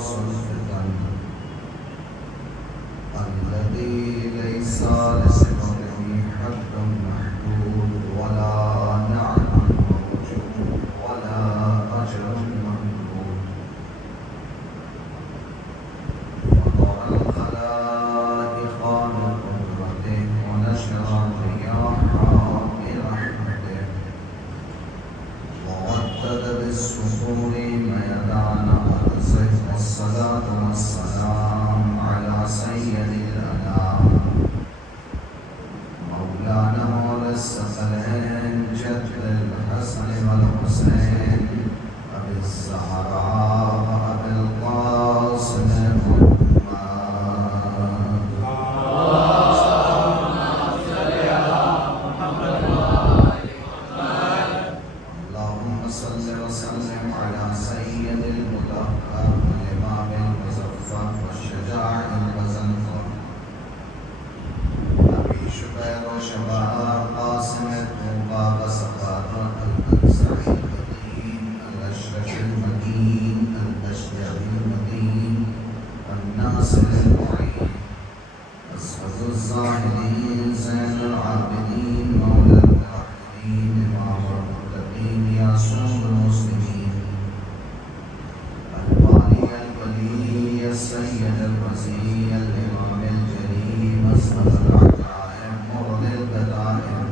غوث الفتن الذي ليس لسببه حد محدود ولا نعم موجود ولا أجر ممدود وضع الخلائق بقدرته ونشر الرياح برحمته وودد بالسحور ميدان أرضه والصلاة والسلام على سيد الأنام مولانا مولى الثقلين جد الحسن والحسين أبي الزهراء وأبي القاسم محمد اللهم صل وسلم على سيد المطهر والإمام المزفر والشجاع المزنفر أبي شبير وشباب قاسم الطوبى وصفار الأنصح القديم الأشرف المدين الأشجع المدين الناصر المعين أسعد الزاهدين زين العابدين مولى الموحدين إمام المتقين ياسون المسلمين الوالي الولي السيد الوزير الإمام الجليل أسعد العجائب مرد البدائل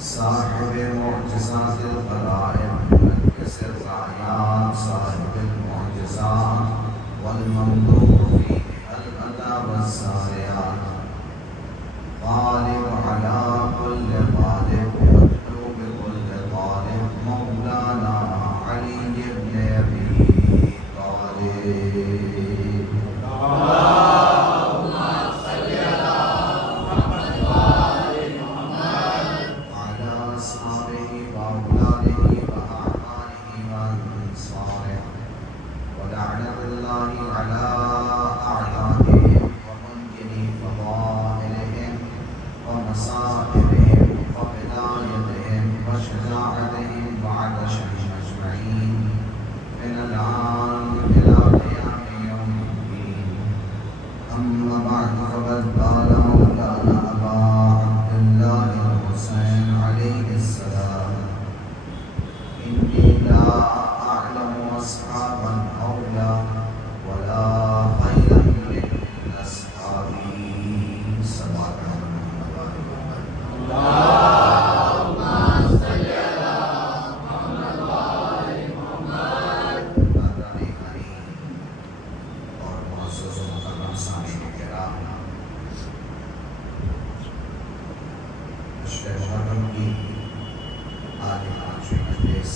صاحب معجزات الغرائب منكس الرعيان صاحب المعجزات والممدوح فيه الأدى والساريات غالب على كل غالب يتلو بكل طالب مولانا علي بن أبي طالب وعلى أصحابه وأولاده وأعماله وأنصاره ولعنة الله على أعدائهم ومنكري فضائلهم ومصائبهم وبدايتهم وشجاعتهم وعطشهم أجمعين من الآن إلى قيام يوم الدين أما بعد فقد قال مولانا أبا عبد الله الحسين عليه السلام إني لا أعلم أصحابا أولى ولا خيرا من أصحابي صلوات محمد وآل محمد ناظران کریم اور معزز و محترم سامعین کرام، عشق محرم کی آج پانچویں مجلس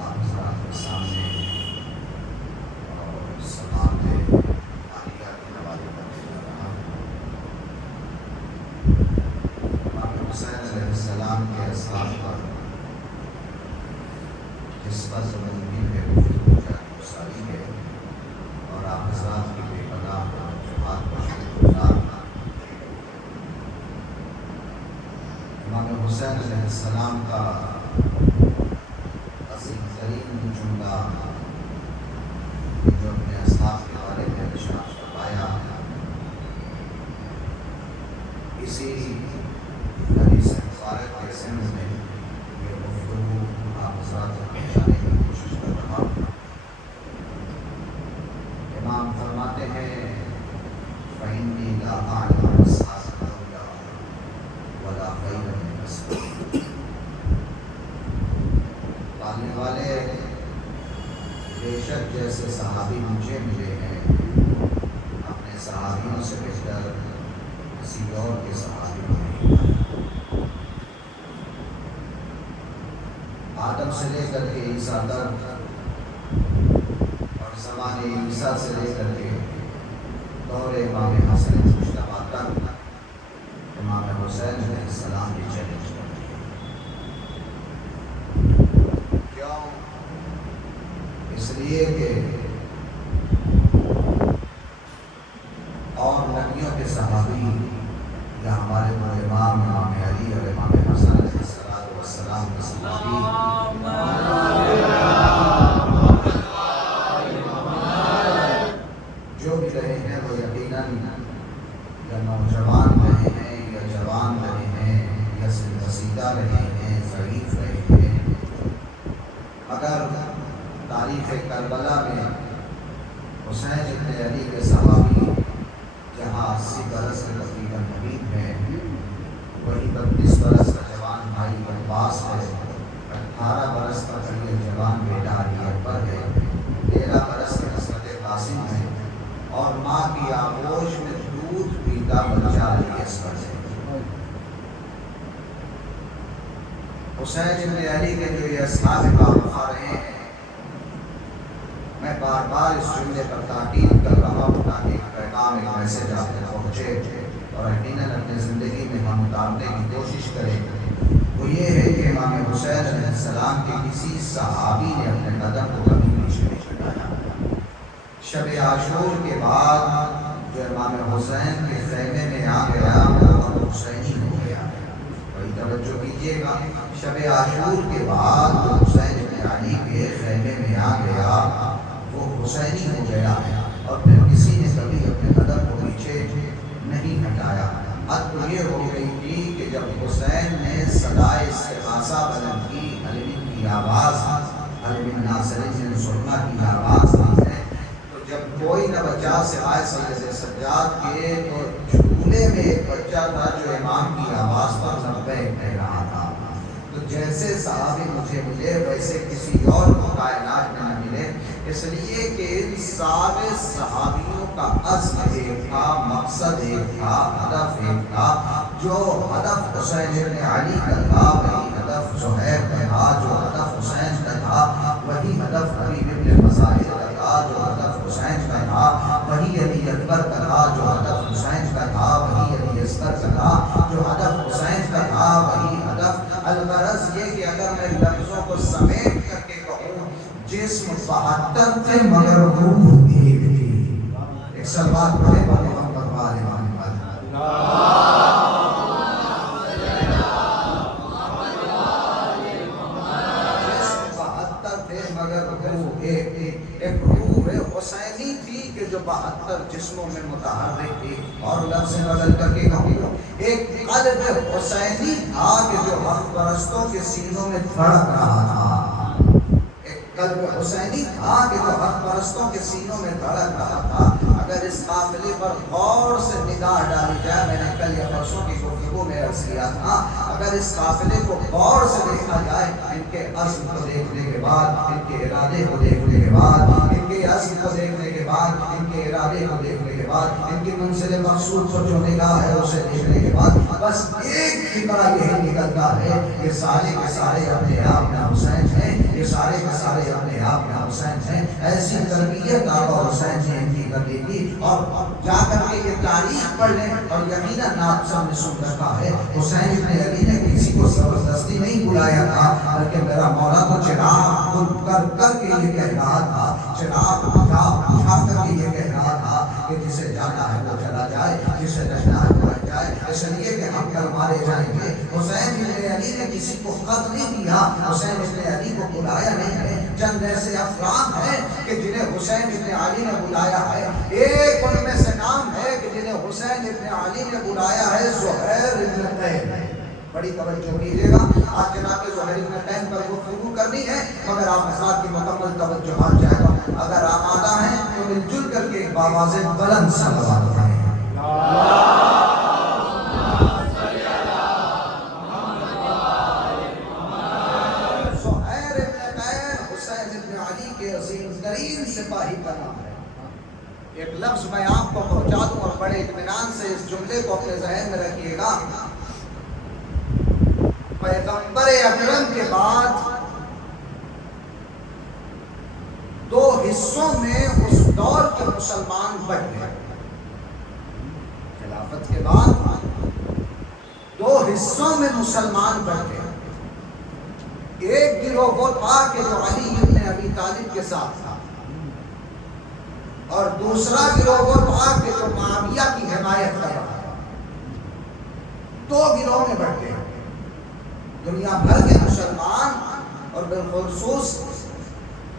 آپ حضرات کے سامنے اور سماعت عالیہ کے حوالے کرنے جا رہا ہوں۔ امام حسین علیہ السلام کے اسلام پر جس پر زمین ہے گفتگو جاری گزاری ہے اور آپ حضرات کی بے پناہ توجہات پر شکر گزار ہوں۔ امام حسین علیہ السلام کا عظیم ترین جملہ جو اپنے اصحاب کے بارے میں ارشاد فرمایا، اسی حدیث مبارک کے سند میں یہ گفتگو آپ حضرات تک پہنچانے کی کوشش کر رہا ہوں۔ امام فرماتے ہیں فإني لا أعلم أصحاب الأولى ولا خير من أصحابي۔ پالنے والے بے شک جیسے صحابی مجھے ملے ہیں، اپنے صحابیوں سے بہتر کسی اور کے صحابی نہیں۔ آدم سے لے کر کے عیسیٰ تک اور زمانے عیسیٰ سے لے کر کے دور امام حسن مجتبیٰ تک امام حسین علیہ السلام کی چیلنج کرتی ہے۔ کیوں؟ اس لیے کہ اور نبیوں کے صحابی یا ہمارے دو امام علی اور امام حسن علیہ السلام کے صحابی بھی رہے ہیں وہ یقیناً یا نوجوان رہے ہیں یا جوان رہے ہیں یا رسیدہ رہے ہیں، ضعیف رہے ہیں، مگر تاریخ کربلا میں حسین ابن علی کے صحابی جہاں 80 برس کے تقریباً حبیب ہے، وہی 32 برس کا جوان بھائی عباس ہے، 18 برس کا علی جوان بیٹا علی اکبر ہے، 13 برس کے حضرت قاسم ہے، اور ماں کی آغوش میں دودھ پیتا بچہ علی اصغر ہے۔ حسین ابن علی کے جو یہ اصحاب کعبہ رہے ہیں، میں بار بار اس جملے پر تاکید کر رہا ہوں تاکہ ایک پیغام، ایک میسج آپ تک پہنچے اور یقیناً اپنی زندگی میں ہم اتارنے کی کوشش کریں۔ وہ یہ ہے کہ امام حسین علیہ السلام کے کسی صحابی نے اپنے قدم کو کبھی پیچھے نہیں چھڑایا۔ شب عاشور کے بعد جو امام حسین کے خیمے میں آ گیا وہ حسینی ہو گیا۔ بھائی توجہ کیجیے گا، شب عاشور کے بعد جو حسین ابن علی کے خیمے میں آ گیا وہ حسینی ہو گیا، اور پھر کسی نے کبھی اپنے قدم کو پیچھے نہیں ہٹایا۔ حد تو یہ ہو گئی تھی کہ جب حسین نے صدائے استغاثہ بلند کی، علی کی آواز، علی بن ناصر بن سرنا کی آواز ہے، تو جب کوئی نہ بچا سوائے سید سجاد کے، تو جھولے میں ایک بچہ تھا جو امام کی آواز پر لبیک کہہ رہا تھا۔ تو جیسے صحابی مجھے ملے ویسے کسی اور کو کائنات میں نہ ملے، اس لیے کہ ان سارے صحابیوں کا عزم ایک تھا، مقصد ایک تھا، ہدف ایک تھا۔ جو ہدف حسین ابن علی کا تھا وہی ہدف زہیر کا تھا، جو ہدف حسین کا تھا وہی ہدف حبیب ابن مظاہر کا تھا، جو ہدف حسین کا تھا وہی علی اکبر کا تھا، جو ہدف حسین کا تھا وہی علی اصغر کا تھا، جو ہدف حسین کا تھا وہی ہدف۔ الغرض یہ کہ اگر میں لفظوں کو سمیٹ کر کے کہوں، جسم 72 تھے مگر روح ایک تھی۔ ایک سلوات پڑھے محمد والے ایک روح حسینی تھی کہ جو 72 جسموں میں متحرک تھی، اور لفظ بدل کر کے کہوں ایک قلب حسینی تھا کہ جو حق پرستوں کے سینوں میں دھڑک رہا تھا۔ ایک قلب حسینی تھا کہ جو حق پرستوں کے سینوں میں دھڑک رہا تھا۔ اگر اس قافلے پر غور سے نگاہ ڈالی جائے، میں نے کل یا پرسوں کی گفتگو میں عرض کیا تھا، اگر اس قافلے کو غور سے دیکھا جائے، ان کے عزم کو دیکھنے کے بعد، ان کے ارادے کو دیکھنے کے بعد، ان کے عزم کو دیکھنے کے بعد، ان کے ارادے کو دیکھنے کے بعد، ان کی منزل مقصود پر جو نگاہ ہے اسے دیکھنے کے بعد بس ایک فکرہ یہی نکلتا ہے، یہ سارے کے سارے اپنے آپ میں حسین ہیں، یہ سارے کے سارے اپنے آپ میں حسین ہیں۔ ایسی تربیت آقا حسین نے ان کی کر دی تھی، اور جا کر کے یہ تاریخ پڑھ لیں اور یقیناً آپ سب نے سن رکھا ہے، حسین ابن علی نے کسی کو زبردستی نہیں بلایا تھا، بلکہ میرا مولا تو چراغ کر کر کے یہ کہہ رہا تھا، چراغ اٹھا کر کے یہ کہہ رہا تھا کہ جسے جانا ہے وہ چلا جائے، جسے رہنا ہے وہ رہ جائے، اس لیے کہ ہم کل مارے جائیں گے۔ حسین ابن علی نے کسی کو خط نہیں دیا، حسین ابن علی کو بلایا نہیں ہے۔ چند ایسے افراد ہیں کہ جنہیں حسین ابن علی نے بلایا ہے، ایک ان میں سے نام ہے کہ جنہیں حسین ابن علی نے بلایا ہے زہیر ابن قین۔ بڑی توجہ کیجیے گا، آج جناب زہیر ابن قین پر گفتگو کرنی ہے، مگر آپ حضرات کی مکمل توجہ ہٹ جائے گا۔ اگر آمادہ ہیں تو مل جل کر کے ایک باواز بلند صلوات پڑھیں۔ زہیر ابن قین حسین ابن علی کے عظیم ترین سپاہی کا نام ہے۔ ایک لفظ میں آپ کو پہنچا دوں اور بڑے اطمینان سے اس جملے کو اپنے ذہن میں رکھیے گا، پیغمبر اکرم کے بعد 2 حصوں میں اس دور کے مسلمان بٹ گئے۔ خلافت کے بعد 2 حصوں میں مسلمان بٹ گئے۔ ایک گروہ وہ تھا کہ جو علی ابن ابی طالب کے ساتھ تھا، اور دوسرا گروہ وہ تھا کہ جو معاویہ کی حمایت کر رہا تھا۔ 2 گروہ میں بٹ گئے۔ دنیا بھر کے مسلمان اور بالخصوص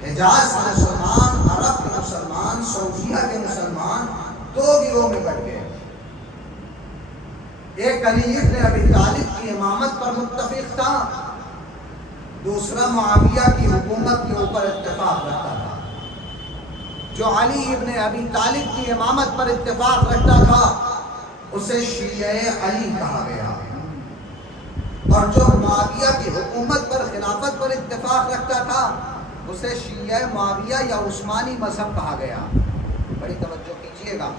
حجاز کے مسلمان، عرب کے مسلمان، سعودیہ کے مسلمان دو گروہ میں بٹ گئے۔ ایک علی ابن ابی طالب کی امامت پر متفق تھا، دوسرا معاویہ کی حکومت کے اوپر اتفاق رکھتا تھا۔ جو علی ابن ابی طالب کی امامت پر اتفاق رکھتا تھا اسے شیعہ علی کہا گیا، اور جو معاویہ کی حکومت پر، خلافت پر اتفاق رکھتا تھا اسے شیعہ معاویہ یا عثمانی مذہب کہا گیا۔ بڑی توجہ کیجیے گا۔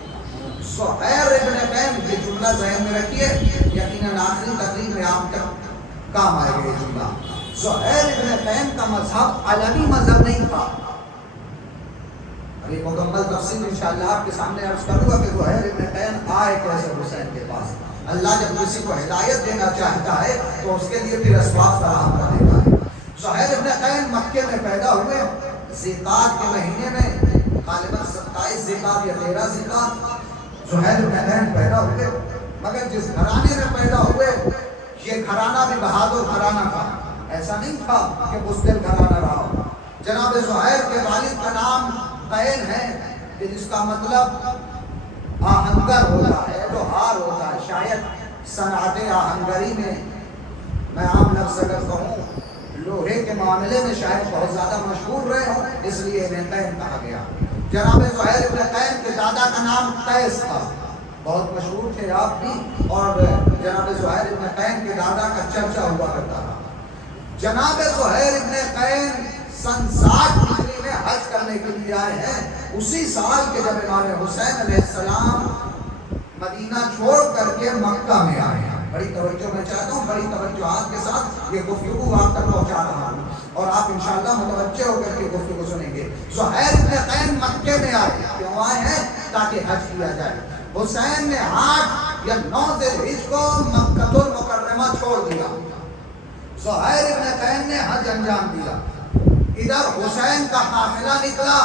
زہیر ابن قین، یہ جملہ ذہن میں رکھیے، یقیناً آخری تقریر میں آپ کا کام آئے گا یہ جملہ۔ زہیر ابن قین کا مذہب علوی مذہب نہیں تھا۔ ابھی مکمل تفصیل انشاءاللہ آپ کے سامنے عرض کروں گا کہ زہیر ابن قین آئے کیسے حسین کے پاس۔ اللہ جب کسی کو ہدایت دینا چاہتا ہے تو اس کے لیے پھر اسباب فراہم کر دیتا ہے۔ زہیر ابن قین مکے میں پیدا ہوئے، ذیقعد کے مہینے میں، غالباً 27 ذیقعد یا 13 ذیقعد زہیر ابن قین پیدا ہوئے۔ مگر جس گھرانے میں پیدا ہوئے یہ گھرانہ بھی بہادر گھرانہ تھا، ایسا نہیں تھا کہ بزدل گھرانہ رہا ہو۔ جناب زہیر کے والد کا نام قین ہے، کہ جس کا مطلب آہنگر ہوتا ہے، لوہار ہوتا ہے۔ شاید صنعت آہنگری میں عام لفظ اگر کہوں، لوہے کے معاملے میں شاید بہت زیادہ مشہور رہے ہوں، اس لیے انہیں قین کہا گیا۔ جناب زہیر ابن قین کے دادا کا نام قیس تھا، بہت مشہور تھے آپ بھی، اور جناب زہیر ابن قین کے دادا کا چرچا ہوا کرتا تھا۔ جناب زہیر ابن قین سن 60 ہجری میں حج کرنے کے لیے آئے ہیں، اسی سال کے جب امام حسین علیہ السلام مدینہ چھوڑ کر کے مکہ میں آئے ہیں۔ بڑی توجہ میں چاہتا ہوں، بڑی توجہات کے ساتھ یہ گفتگو آپ تک پہنچا رہا ہوں، اور آپ انشاءاللہ متوجہ ہو کر کے گفتگو سنیں گے۔ زہیر ابن قین مکے میں آئے، کیوں آئے ہیں؟ تاکہ حج کیا جائے۔ حسین نے 8 یا 9 ذی الحجہ کو مکہ المکرمہ چھوڑ دیا، زہیر ابن قین نے حج انجام دیا۔ ادھر حسین کا قافلہ نکلا،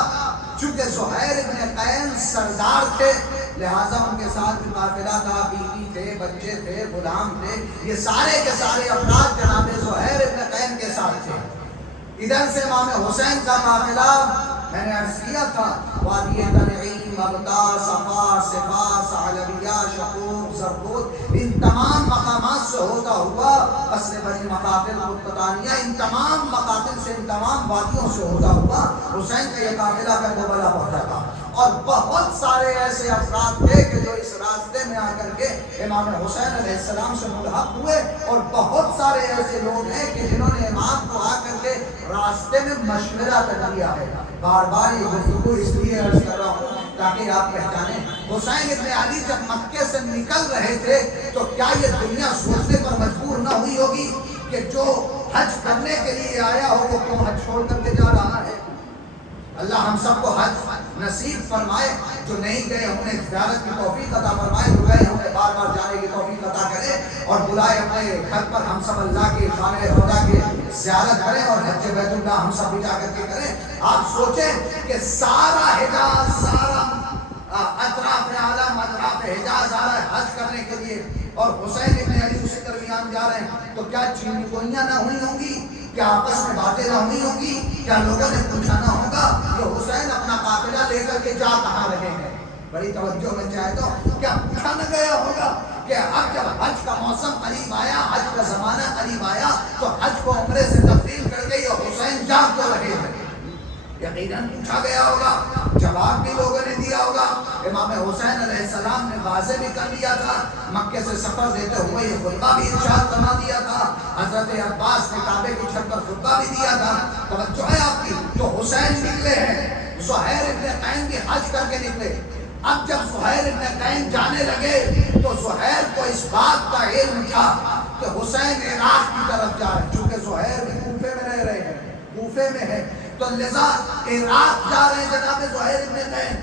چونکہ زہیر ابن قین سردار تھے لہٰذا ان کے ساتھ بھی قافلہ تھا، بیوی تھے، بچے تھے، غلام تھے، یہ سارے کے سارے افراد جناب زہیر ابن قین کے ساتھ تھے۔ ادھر سے امام حسین کا قافلہ، میں نے عرض کیا تھا، وادی تنعیم، ابتا، صفا، صفا، ثعلبیہ، شقوق، زرقوت، ان تمام مقامات سے ہوتا ہوا قصر بنی مقاتل، قطبانیہ، ان تمام مقاتل سے، ان تمام وادیوں سے ہوتا ہوا حسین کا یہ قافلہ کربلا پہنچا تھا۔ اور بہت سارے ایسے افراد تھے کہ جو اس راستے میں آ کر کے امام حسین علیہ السلام سے ملحق ہوئے، اور بہت سارے ایسے لوگ ہیں کہ جنہوں نے امام کو آ کر کے راستے میں مشورہ کر دیا ہے۔ بار بار یہ گفتگو اس لیے عرض کر رہا ہوں تاکہ آپ پہچانیں، حسین ابن علی جب مکے سے نکل رہے تھے تو کیا یہ دنیا سوچنے پر مجبور نہ ہوئی ہوگی کہ جو حج کرنے کے لیے آیا ہو وہ کیوں حج چھوڑ کر کے جا رہا ہے؟ اللہ ہم سب کو حج نصیب فرمائے، جو نہیں گئے انہیں زیارت کی توفیق عطا فرمائے، جو گئے انہیں بار بار جانے کی توفیق عطا کرے، اور بلائے اپنے گھر پر ہم سب اللہ کے خانہ روضہ کی زیارت کریں، اور حج بیت اللہ ہم سب بھی جا کر کے کریں۔ آپ سوچیں کہ سارا حجاز، سارا اطراف عالم، اطراف حجاز آ رہا ہے حج کرنے کے لیے، اور حسین ابن علی اسی درمیان جا رہے ہیں، تو کیا چینی گوئیاں نہ ہوئی ہوں گی؟ کیا آپس میں باتیں نہ ہوئی ہوں گی؟ کیا لوگوں نے پوچھا نہ ہوگا کہ حسین اپنا قافلہ لے کر کے جا کہاں رہے ہیں؟ بڑی توجہ میں چاہتا ہوں، کیا پوچھا نہ گیا ہوگا کہ اب جب حج کا موسم قریب آیا، حج کا زمانہ قریب آیا، تو حج کو عمرے سے تبدیل کر گئی اور حسین جا کیوں رہے ہیں؟ یقیناً پوچھا گیا ہوگا، جواب بھی لوگوں نے دیا ہوگا۔ امام حسین علیہ السلام نے واضح بھی کر دیا تھا، مکے سے سفر دیتے ہوئے یہ خطبہ بھی ارشاد فرما دیا تھا، حضرت عباس نے کعبے کی چھت پر خطبہ بھی دیا تھا۔ توجہ ہے آپ کی؟ تو حسین نکلے ہیں، زہیر ابن قین بھی حج کر کے نکلے۔ اب جب زہیر ابن قین جانے لگے تو زہیر کو اس بات کا علم تھا کہ حسین عراق کی طرف جا رہے، چونکہ زہیر بھی کوفے میں رہ رہے ہیں، کوفے میں ہے، تو لذا عراق جا رہے ہیں جناب زہیر ابن قین۔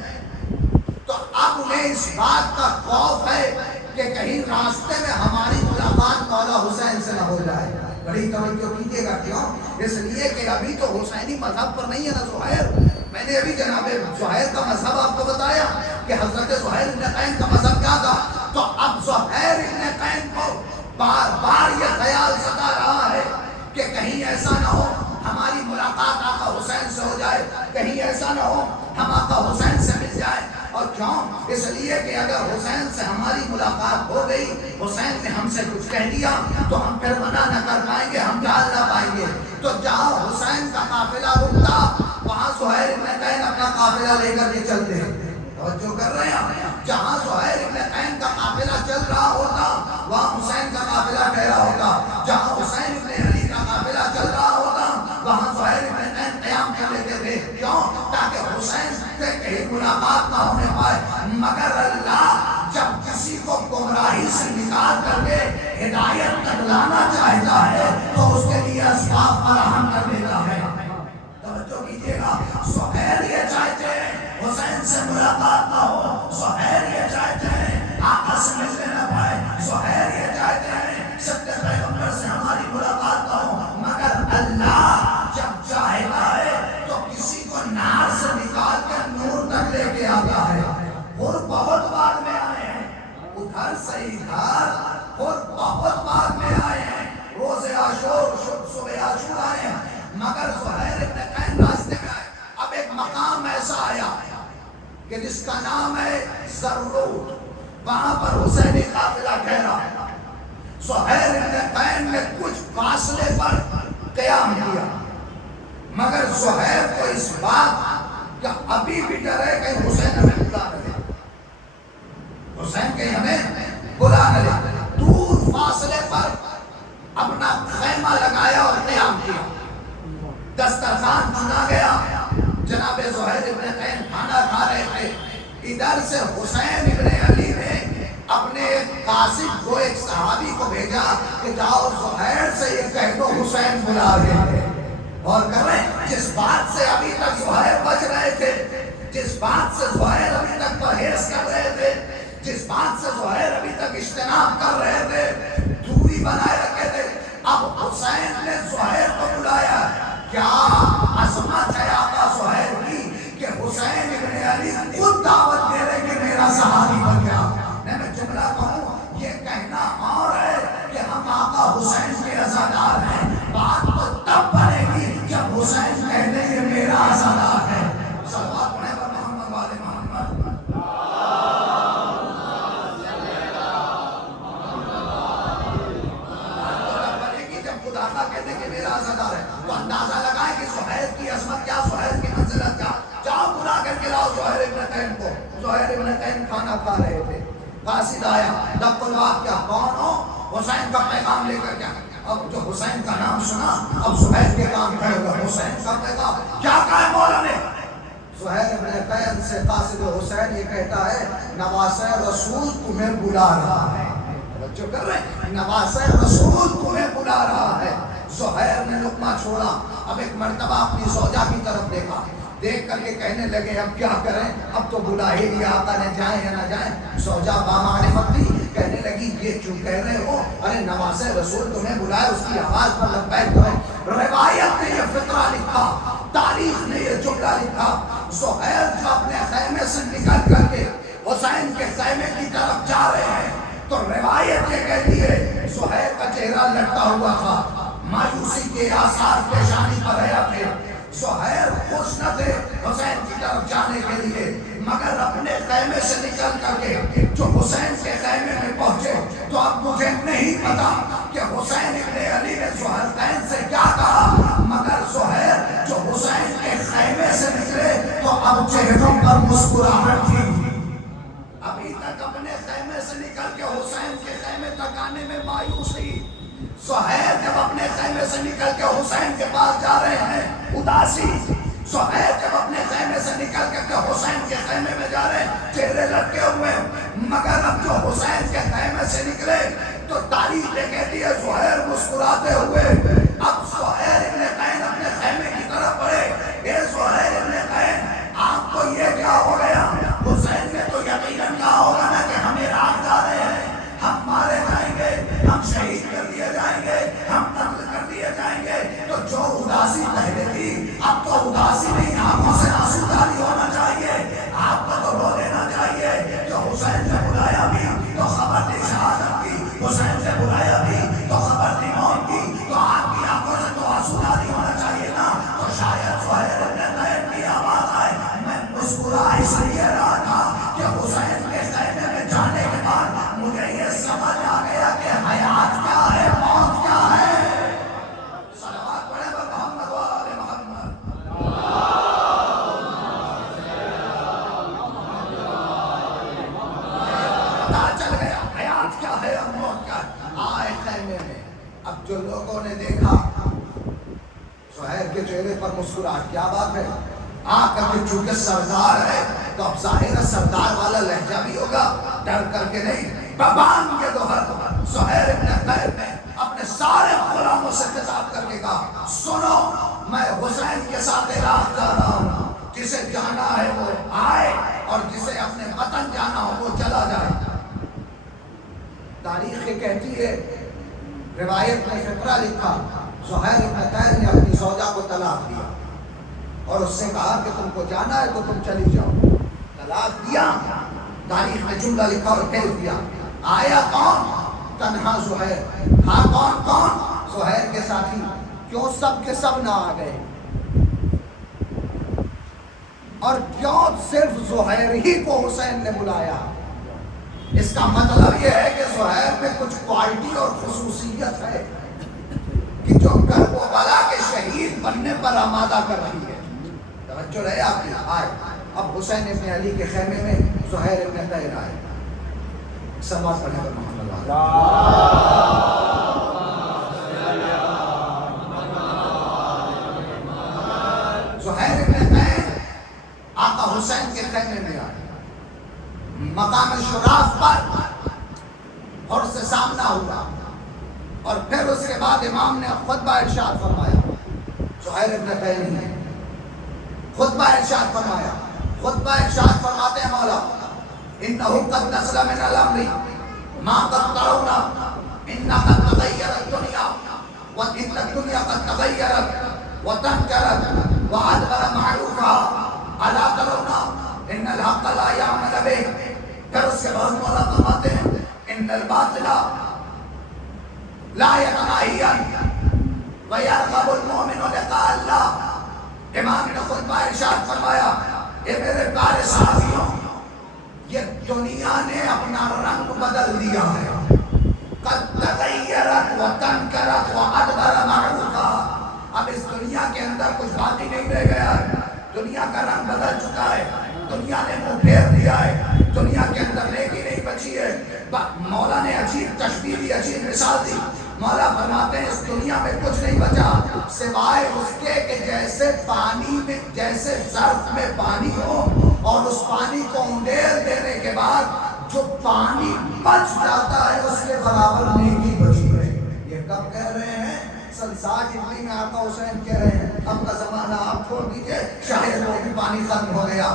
تو اب انہیں اس بات کا خوف ہے کہ کہیں راستے میں ہماری ملاقات مولا حسین سے نہ ہو جائے۔ بڑی توجہ کیجیے گا، کیوں؟ اس لیے کہ ابھی تو حسینی مذہب پر نہیں ہے نا زہیر۔ میں نے ابھی جناب زہیر کا مذہب آپ کو بتایا کہ حضرت زہیر ابن قین کا مذہب کیا تھا، تو اب زہیر ابن قین کو بار بار یہ خیال ستا رہا ہے کہ کہیں ایسا نہ ہو ہماری ملاقات آقا حسین سے ہو جائے، کہیں ایسا نہ ہو ہماری دیے کہ اگر حسین سے ہماری ملاقات ہو گئی، حسین نے ہم سے کچھ کہہ دیا تو ہم پھر منع نہ کر پائیں گے، ہم ٹال نہ پائیں گے۔ تو جہاں حسین کا قافلہ رکتا وہاں زہیر ابن قین اپنا قافلہ لے کر کے چلتے ہیں۔ توجہ کر رہے ہیں؟ جہاں زہیر ابن قین کا قافلہ چل رہا ہوتا وہاں حسین کا قافلہ ٹھہرا ہوتا، جہاں حسین ابن علی کا قافلہ چل رہا ہوتا وہاں زہیر ابن قین قیام کر لیتے تھے۔ کیوں؟ تاکہ حسین سے کہیں ملاقات نہ ہونے پائے۔ مگر اللہ جب کسی کو گمراہی سے نکال کر کے ہدایت تک لانا چاہتا ہے تو اس کے لیے اسباب فراہم کر دیتا ہے۔ توجہ کیجیے گا، زہیر یہ چاہتے ہیں حسین سے ملاقات نہ ہو، زہیر یہ چاہتے ہیں آقا سے ملنے نہ پائے، زہیر یہ چاہتے ہیں سب کے پیغمبر سے ہماری ملاقات نہ ہو۔ مگر اللہ جب چاہتا ہے تو کسی کو نار سے نکال کر نور تک لے کے آتا ہے۔ اور بہت بعد میں آئے ہیں، ادھر سے ادھر اور بہت بعد میں آئے ہیں، روز عاشور صبح عاشور آئے ہیں، مگر زہیر ابن قین راستے میں آئے۔ اب ایک مقام ایسا آیا کہ جس کا نام ہے زرود، وہاں پر حسینی قافلہ ٹھہرا۔ زہیر ابن قین نے کچھ فاصلے پر قیام کیا، مگر زہیر کو اس بات کا ابھی بھی ڈر ہے کہ حسین ہمیں بلا نہ لے، حسین کہیں ہمیں بلا نہ لے۔ دور فاصلے پر اپنا خیمہ لگایا اور قیام کیا، دسترخوان چنا گیا۔ جناب زہیر ابن قین کھانا کھا رہے تھے، ادھر سے حسین ابن علی نے اپنے ایک قاصد کو، ایک صحابی کو بھیجا کہ جاؤ زہیر سے یہ کہہ دو حسین بلا رہے ہیں۔ اور کر رہے ہیں جس بات سے ابھی تک زہیر بچ رہے تھے، جس بات سے زہیر ابھی تک پرہیز کر رہے تھے، جس بات سے زہیر ابھی تک اجتناب کر رہے تھے، دوری بنائے رکھے تھے، اب حسین نے زہیر کو بلایا۔ کیا عظمت ہے آقا زہیر کی کہ حسین ابن علی خود دعوت دے رہے کہ میرا صحابی بن گیا۔ میں جملہ کہوں، یہ کہنا اور ہے کہ ہم آقا حسین کے عزادار ہیں، بات تو تب بنے گی جب حسین کہہ دیں یہ میرا عزادار ہے۔ صلوات پڑھیں پر محمد والے محمد۔ کہتے کہ میرا عزادار ہے تو اندازہ لگائیں کہ زہیر کی عظمت کیا، زہیر کی منزلت کیا۔ جاؤ بلا کر کے لاؤ زہیر ابن قین کو۔ زہیر ابن قین کھانا کھا رہے تھے، قاصد آیا، دق الباب کیا، کون ہو؟ حسین کا پیغام لے کر کیا۔ اب جو حسین کا نام سنا اب زہیر کے کام کھڑے ہوگا، حسین کا پیغام کیا کہا ہے مولا نے؟ زہیر ابن قین سے قاصد حسین یہ کہتا ہے نواسہ رسول تمہیں بلا رہا ہے۔ جو کر رہے ہیں نواسہ رسول تمہیں بلا رہا ہے۔ زہیر نے لقمہ چھوڑا، اب ایک مرتبہ اپنی زوجہ کی طرف دیکھا، دیکھ کر کے کہنے لگے اب کیا کریں، اب تو بلا ہی لیا، آقا نے جائیں یا نہ جائیں۔ زوجہ بامعرفت تھی، کہنے لگی یہ کیوں کہہ رہے ہو، ارے نواسہ رسول تمہیں بلائے، اس کی آواز پر لبیک کرو۔ روایت نے یہ فقرہ لکھا، تاریخ نے یہ جملہ لکھا، زہیر جو اپنے خیمے سے نکل کر کے حسین کے خیمے کی طرف جا رہے ہیں تو روایت یہ کہتی ہے زہیر کا چہرہ لٹکا ہوا تھا، مایوسی کے آثار پیشانی پر آیا تھے۔ زہیر خوش نہ تھے حسین کی طرف جانے کے لیے، مگر اپنے خیمے سے نکل کر کے جو حسین کے خیمے میں پہنچے تو اب مجھے نہیں پتا کہ حسین ابن علی نے زہیر سے کیا کہا، مگر زہیر جو حسین کے خیمے سے نکلے تو اب چہروں پر مسکراہٹ تھی۔ ابھی تک اپنے خیمے سے نکل کے حسین کے خیمے تک آنے میں مایوسی، زہیر جب اپنے خیمے سے نکل کے حسین کے پاس جا رہے ہیں اداسی، زہیر جب اپنے خیمے سے نکل کے حسین کے خیمے میں جا رہے ہیں چہرے لٹکے ہوئے، مگر اب جو حسین کے خیمے سے نکلے تو تاریخ یہ کہتی ہے زہیر مسکراتے ہوئے اب زہیر ابن قین اپنے خیمے کی طرف بڑھے۔ اے زہیر ابن قین، آپ کو یہ کیا ہو گیا؟ حسین نے تو یقیناً کہا ہوگا نا کہ ہمیں راہ جا رہے ہیں، ہم مارے جائیں گے، ہم شہید کر دیے جائیں گے، ہم قتل کر دیے جائیں گے، تو جو اداسی پہلے تھی اب تو اداسی نہیں، آنکھوں سے آنسو جاری ہونا چاہیے، آپ کو تو رو لینا چاہیے کہ حسین نے بلایا بھی تو خبر دی شہادت کی، حسین نے بلایا بھی تو خبر دی موت کی، تو آپ کی پتا چل گیا حیات کیا ہے اور موت کیا ہے. آئے خیمے میں. اب جو لوگوں نے دیکھا زہیر کے چہرے پر مسکراہٹ. کیا بات ہے؟ آ کر کے چونکہ سردار ہے تو اب ظاہر سردار والا لہجہ بھی ہوگا. ڈر کر کے نہیں، ببان کے دوہر زہیر ابن قیس نے اپنے سارے غلاموں سے خطاب کر کے کہا سنو میں حسین کے ساتھ عراق جا رہا ہوں، جسے جانا ہے وہ آئے اور جسے اپنے وطن جانا ہو وہ چلا جائے. تاریخ یہ کہتی ہے، روایت میں فقرہ لکھا، زہیر ابن قیس نے اپنی زوجہ کو طلاق دیا اور اس سے کہا کہ تم کو جانا ہے تو تم چلی جاؤ. طلاق دیا. تاریخ میں جملہ لکھا اور کہہ دیا آیا کون؟ تنہا زہیر. ہاں کون کون؟ زہیر کے ساتھی. کیوں سب کے سب نہ آ گئے؟ اور کیوں صرف زہیر ہی کو حسین نے بلایا؟ اس کا مطلب یہ ہے کہ زہیر میں کچھ کوالٹی اور خصوصیت ہے کہ جو کربلا کے شہید بننے پر آمادہ کر رہی ہے. توجہ رہے آپ کی. آئے اب حسین ابن علی کے خیمے میں زہیر ابن قیس آئے. سلوات پڑھنے پر محمد زہیر ابن قیس آقا حسین کے خیمے میں آئے. مقام شراف پر اور سے سامنا ہوا اور پھر اس کے بعد امام نے خطبہ ارشاد فرمایا. زہیر ابن قیس نے خطبہ ارشاد فرمایا. خطبہ ارشاد فرماتے ہیں مولا انہو قد نزل من الامر ما قد ترون ان قد تغیرت دنیا وان الدنیا قد تغیرت وتنکرت وادبر معروفها الا ترون ان الحق لا يعمل به. پھر اس کے بعد مولا فرماتے ہیں ان الباطل لا يتناهي ويرغب المؤمن لقاء الله. امام نے خطبہ ارشاد فرمایا اے میرے پیارے صحابیوں، یہ دنیا نے اپنا رنگ بدل دیا ہے. قد تغیرت وتنکرت وادبر معروفها. اب اس دنیا کے اندر کچھ باقی نہیں رہ گیا ہے. دنیا کا رنگ بدل چکا ہے. دنیا نے منہ پھیر دیا ہے. دنیا کے اندر نیکی نہیں بچی ہے. مولا نے عجیب تشبیہ دی، عجیب مثال دی. مولا فرماتے ہیں اس دنیا میں کچھ نہیں بچا سوائے اس کے کہ جیسے پانی میں، جیسے ظرف میں پانی ہو اور اس پانی کو انڈیل دینے کے بعد جو پانی بچ جاتا ہے اس کے برابر نیکی بچی ہے. یہ کب کہہ رہے ہیں؟ سنسار اٹلی میں آقا حسین کہہ رہے ہیں اب کا زمانہ آپ چھوڑ دیجئے، شاید وہ بھی پانی ختم ہو گیا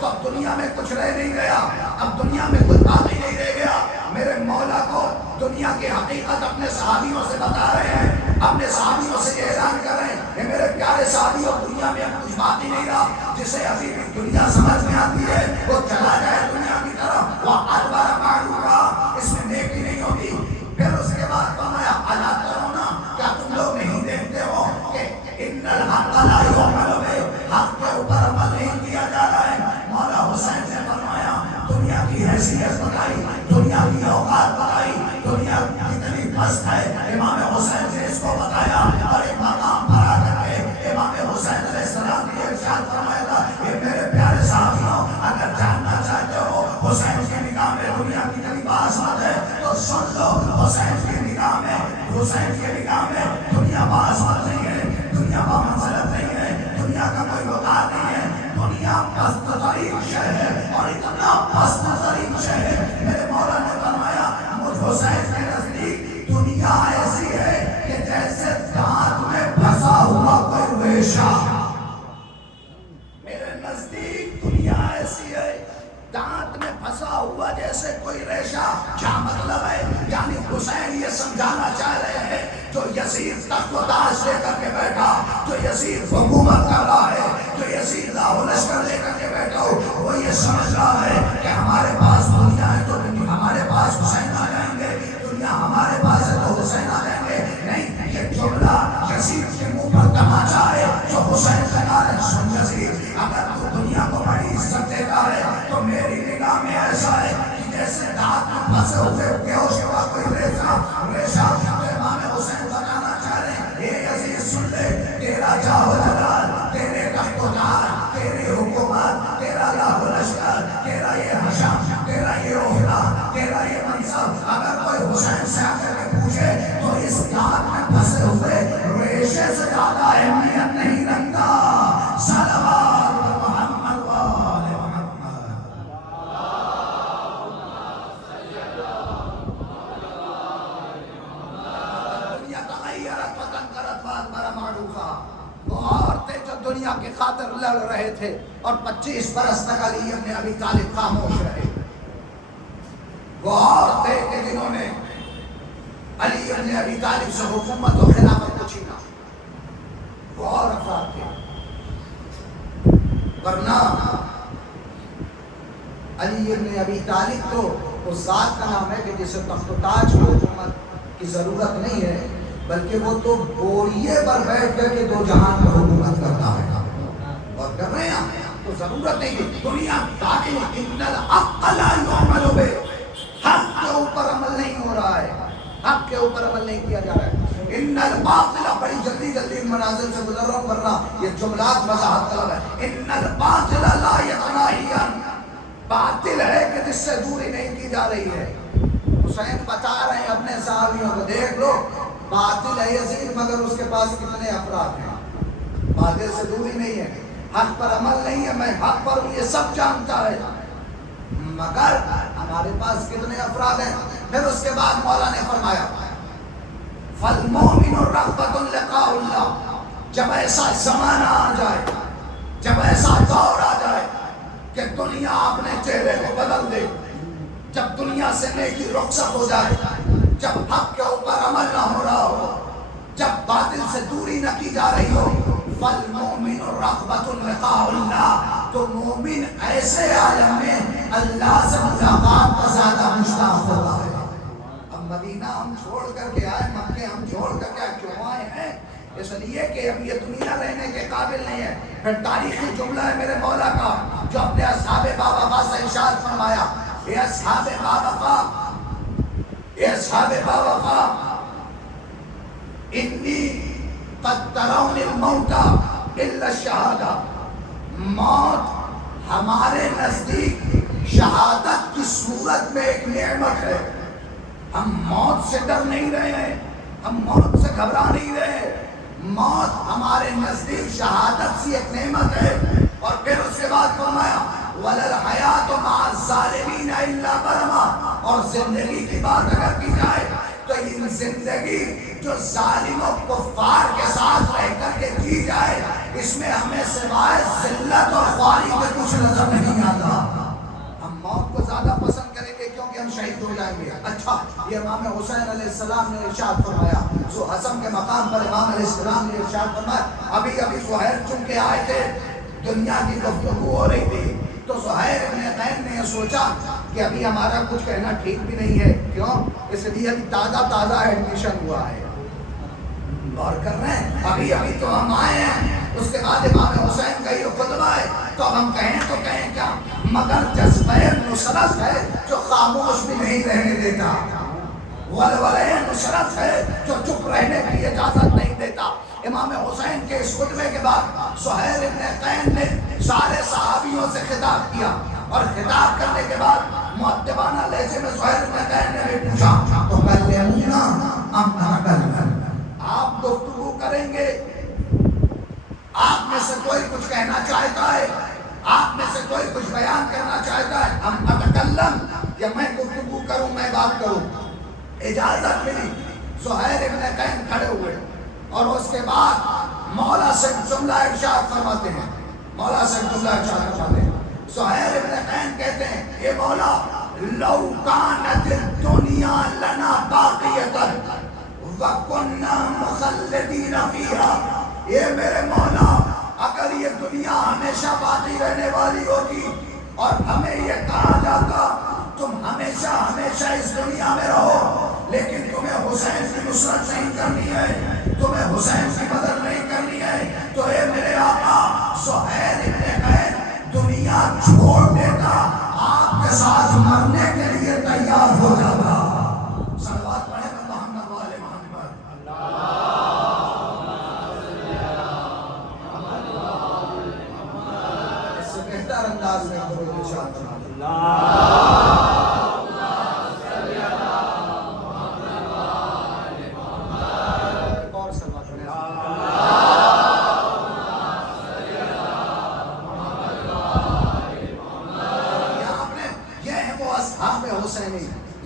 تو اب دنیا میں کچھ رہ نہیں گیا. اب دنیا میں کچھ باقی نہیں رہ گیا. میرے مولا کو دنیا کی حقیقت اپنے صحابیوں سے بتا رہے ہیں، اپنے صحابیوں سے یہ اعلان کر رہے ہیں کہ میرے پیارے صحابیوں، دنیا میں اب کچھ باقی نہیں رہا. جسے ابھی بھی دنیا سمجھ میں آتی ہے وہ چلا جائے دنیا کی طرف. وہ ادبر معروفہ، اس میں نیکی نہیں ہوگی. پھر اس کے بعد فرمایا الا ترون، کیا تم لوگ نہیں دیکھتے ہو کہ ان الحق لا يعمل به، حق کے اوپر عمل نہیں کیا جا رہا ہے. مولا حسین نے فرمایا دنیا کی حیثیت بتائی، دنیا کی اوقات بتائی، دنیا کتنی پست ہے. امام حسین نے اس کو بتایا اور ایک مقام پر آ کر کے امام حسین علیہ السلام نے ارشاد فرمایا تھا کہ میرے پیارے صحابیوں، اگر جاننا چاہتے ہو حسین کی نگاہ میں دنیا کتنی باعثمت ہے تو سن لو. حسین کی نگاہ میں، حسین کی نگاہ میں دنیا باعثمت نہیں ہے، دنیا بامنزلت نہیں ہے، دنیا کا کوئی وقار نہیں ہے. دنیا پست ترین شے ہے اور اتنا پست ترین شے ہے. میرے مولا نے فرمایا مجھ حسین کے نزدیک دنیا ایسی ہے کہ جیسے دانت میں پھنسا ہوا کوئی ریشہ. میرے نزدیک دنیا ایسی ہے دانت میں پھنسا ہوا جیسے کوئی ریشہ. کیا مطلب ہے؟ یعنی حسین یہ سمجھانا چاہ رہے ہیں جو یزید تخت و تاج لے کر کے بیٹھا، جو یزید حکومت کر رہا ہے، جو یزید لاہو لشکر لے کر کے بیٹھا ہو، وہ یہ سمجھ رہا ہے کہ ہمارے پاس دنیا ہے تو ہمارے پاس حسین آ جائیں گے، دنیا ہمارے پاس ہے تو حسین آ جائیں گے. نہیں، یہ جملہ یزید کے منہ پر تماچا ہے جو حسین لگا رہے. سن یزید، اگر تو دنیا کو بڑی عزت دیتا ہے تو میری نگاہ میں ایسا ہے کہ جیسے دانت میں پھنسے ہوئے بیہوش ہوا کوئی ریشہ. امام حسین بتانا چاہ رہے ہیں اے یزید سن لے، تیرا جاہ و جلال، تیرے تخت و تاج، تیری حکومت، تیرا لاہو لشکر، تیرا یہ حشم، تیرا یہ عہدہ، تیرا خاطر لڑ رہے تھے اور 25 برس تک علی ابن ابی طالب خاموش رہے. وہ اور تھے کہ جنہوں نے علی ابن ابی طالب سے حکومت و خلافت کو چھینا. وہ اور افراد تھے. ورنہ علی ابن ابی طالب تو اس ذات کا نام ہے کہ جسے تخت و تاج کو حکومت کی ضرورت نہیں ہے، بلکہ وہ تو بوریے پر بیٹھ کر کے دو جہان پر حکومت کرتا ہے اور کر رہے ہیں. تو ضرورت نہیں ہے دنیا داخل ان الحق لا یعمل بہ، حق کے اوپر عمل نہیں ہو رہا ہے، حق کے اوپر عمل نہیں کیا جا رہا ہے. ان الباطل، بڑی جلدی جلدی ان مناظر سے گزر رہا ہوں ورنہ یہ جملات وضاحت طلب ہے. ان الباطل لا یتناہی عن، باطل ہے کہ جس سے دوری نہیں کی جا رہی ہے. حسین بتا رہے ہیں اپنے صحابیوں کو، دیکھ لو باطل ہے یزید مگر اس کے پاس کتنے افراد ہیں. باطل سے دوری نہیں ہے، حق پر عمل نہیں ہے، میں حق پر ہوں یہ سب جانتا ہے، مگر ہمارے پاس کتنے افراد ہیں. پھر اس کے بعد مولا نے فرمایا فالمؤمن رغبۃ لقاء اللہ، جب ایسا زمانہ آ جائے، جب ایسا دور آ جائے کہ دنیا اپنے چہرے کو بدل دے، جب دنیا سے نیکی رخصت ہو جائے، جب حق کے اوپر عمل نہ ہو رہا ہو، جب باطل سے دوری نہ کی جا رہی ہو، فالمؤمن رغبۃ لقاء اللہ، تو مومن ایسے عالم میں اللہ سے ملاقات کا زیادہ مشتاق ہوتا ہے. اب مدینہ ہم چھوڑ کر کے آئے، مکے ہم چھوڑ کر کے کیوں آئے ہیں؟ اس لیے کہ اب یہ دنیا رہنے کے قابل نہیں ہے. پھر تاریخی جملہ ہے میرے مولا کا جو اپنے اصحاب بابا سے ارشاد فرمایا، اے اصحاب بابا، اے اصحاب بابا، انی قد ترون الموت الا الشہادہ، موت ہمارے نزدیک شہادت کی صورت میں ایک نعمت ہے. ہم موت سے ڈر نہیں رہے ہیں، ہم موت سے گھبرا نہیں رہے، موت ہمارے نزدیک شہادت سی ایک نعمت ہے. اور پھر اس کے بعد فرمایا وَلَلْحَيَاةُ مَعَ الظَّالِمِينَ إِلَّا بَرْمَا، اور زندگی کی بات اگر کی جائے تو یہ زندگی جو ظالم و کفار کے ساتھ رہ کر کے کی جائے، اس میں ہمیں سوائے ذلت اور خواری کے کچھ نظر نہیں آتا. ہم موت کو زیادہ پسند کریں گے کیونکہ ہم شہید ہو جائیں گے. اچھا، یہ امام حسین علیہ السلام نے ارشاد فرمایا، سو حسن کے مقام پر امام علیہ السلام نے ارشاد فرمایا، ابھی ابھی زہیر چن کے آئے تھے، دنیا کی گفتگو ہو رہی تھی، تو زہیر ابن قین نے سوچا کہ ابھی ہمارا کچھ کہنا ٹھیک بھی نہیں ہے. کیوں؟ اس لیے ابھی تازہ ایڈمیشن ہوا ہے، غور کر رہے ہیں، ابھی ابھی تو ہم آئے ہیں. اس کے بعد امام حسین کا یہ خطبہ ہے، تو اب ہم کہیں تو کہیں کیا، مگر جذبہ نصرت ہے جو خاموش بھی نہیں رہنے دیتا، ولولہ نصرت ہے جو چپ رہنے کی اجازت نہیں دیتا. امام حسین کے اس خطبے کے بعد زہیر ابن قین نے سارے صحابیوں سے خطاب کیا، اور خطاب کرنے کے بعد مؤدبانہ لہجے میں زہیر ابن قین نے بھی پوچھا تو کلمونا ام نتکلم، آپ گفتگو کریں گے، آپ میں سے کوئی کچھ کہنا چاہتا ہے، آپ میں سے کوئی کچھ بیان کرنا چاہتا ہے، ام اتکلم، یا میں گفتگو کروں، میں بات کروں؟ اجازت ملی. زہیر ابن قین کھڑے ہوئے اور اس کے بعد مولا سے جملہ ارشاد فرماتے ہیں، مولا سے جملہ ارشاد فرماتے ہیں. زہیر ابن قین کہتے ہیں، اے مولا لو کانت الدنیا لنا باقیتا وَكُنَّا مُخَلَّدِينَ فِيهَا، یہ میرے مولا اگر یہ دنیا ہمیشہ باقی رہنے والی ہوتی اور ہمیں یہ کہا جاتا تم ہمیشہ ہمیشہ اس دنیا میں رہو، لیکن تمہیں حسین کی نصرت نہیں کرنی ہے، تمہیں حسین کی مدد نہیں کرنی ہے، تو اے میرے آقا زہیر ابن قین دنیا چھوڑ دیتا، آپ کے ساتھ مرنے کے لیے تیار ہو جاتا. صلوات پڑھیں محمد والے محمد. اس سے بہتر انداز میں درود ارشاد فرمائیں.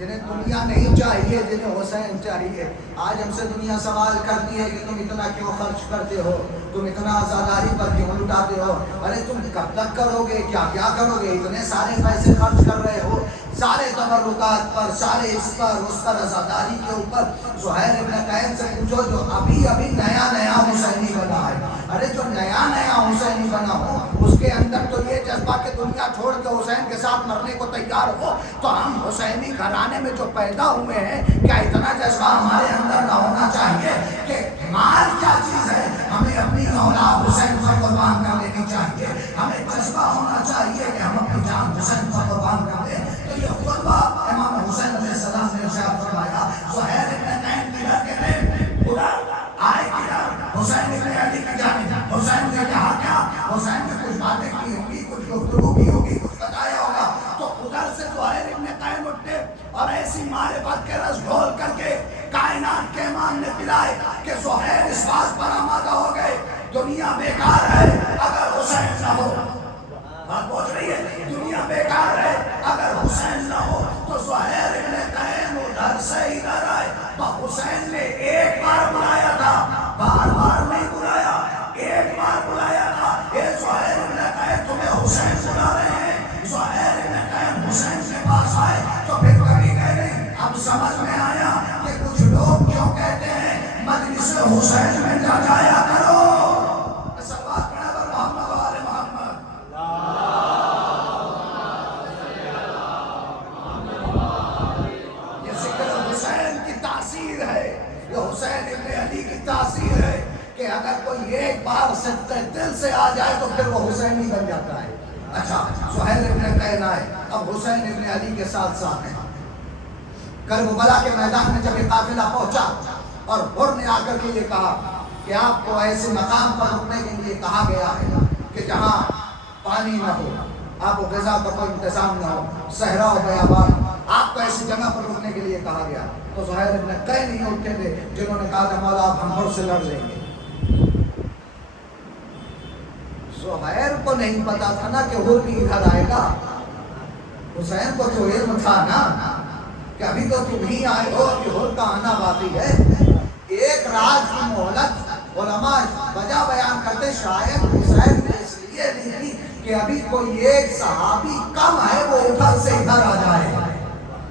جنہیں دنیا نہیں چاہیے، جنہیں حسین چاہیے. آج ہم سے دنیا سوال کرتی ہے کہ تم اتنا کیوں خرچ کرتے ہو، تم اتنا آزاداری پر کیوں لٹاتے ہو. ارے تم کب تک کرو گے، کیا کرو گے؟ اتنے سارے پیسے خرچ کر رہے ہو، سارے تبرکات پر، سارے اس پر آزاداری کے اوپر. زہیر ابن قین سے پوچھو جو ابھی نیا حسینی بنا ہے. ارے جو نیا حسینی بنا ہو اس کے اندر تو یہ جذبہ کہ دنیا چھوڑ کے حسین کے ساتھ مرنے کو تیار ہو، تو ہم حسینی گھرانے میں جو پیدا ہوئے ہیں کیا اتنا جذبہ ہمارے اندر نہ ہونا چاہیے کہ مال کیا چیز ہے، ہمیں اپنی اولاد حسین پر قربان کر دینی چاہیے. ہمیں جذبہ ہونا چاہیے کہ ہم اپنی جان حسین پر قربان کر دیں. تو یہ خطبہ امام حسین علیہ السلام نے ارشاد فرمایا. زہیر ابن قین کدھر کے تھے؟ ادھر آئے کدھر؟ حسین ابن علی کی جانب. حسین نے کہا کیا؟ حسین نے کچھ باتیں کی ہوں گی، کچھ گفتگو کی ہوگی، کچھ بتایا ہوگا. تو ادھر سے زہیر ابن قین اٹھے اور ایسی معرفت کے رس گھول کر کے کائنات کے امام نے پلائے کہ زہیر اس بات پر آمادہ ہو گئے دنیا بیکار ہے اگر حسین نہ ہو. بات پہنچ رہی ہے؟ دنیا بیکار ہے اگر حسین نہ ہو. تو زہیر ابن قین ادھر سے ادھر آئے. تو حسین نے ایک بار بلایا تھا، بار نہیں بلایا، ایک بار بلایا تھا. اے زہیر ابن قین تمہیں حسین بلا رہے ہیں. زہیر ابن قین حسین کے پاس آئے تو پھر کبھی کہہ رہے اب سمجھ میں آیا کہ کچھ لوگ کیوں کہتے ہیں مجلس حسین میں جا جایا کرو. سلوات پڑھا کر محمد و آل محمد. یہ ذکر حسین کی تاثیر ہے، یہ حسین ابن علی کی تاثیر ہے کہ اگر کوئی ایک بار صدقے دل سے آ جائے تو پھر وہ حسینی بن جاتا ہے. اچھا زہیر ابن قین آئے، اب حسین ابن علی کے ساتھ ہیں. کربلا کے میدان میں جب یہ قافلہ پہنچا اور حر نے آ کر کے یہ کہا کہ آپ کو ایسے مقام پر رکنے کے لیے کہا گیا ہے کہ جہاں پانی نہ ہو، آپ کو غذا کا کوئی انتظام نہ ہو، صحرا و بیابان، آپ کو ایسی جگہ پر رکنے کے لیے کہا گیا. تو زہیر ابن قین نہیں اٹھے تھے جنہوں نے کہا تھا مولا آپ ہم حر سے لڑ لیں گے. زہیر کو نہیں پتا تھا نا کہ حر بھی ادھر آئے گا. حسین کو تو علم تھا نا کہ ابھی تو تم ہی آئے ہو، ابھی حر کا آنا باقی ہے. ایک رات کی مہلت علماء وجہ بیان کرتے شاید حسین نے اس لیے دی تھی کہ ابھی کوئی ایک صحابی کم ہے وہ ادھر سے ادھر آ جائے،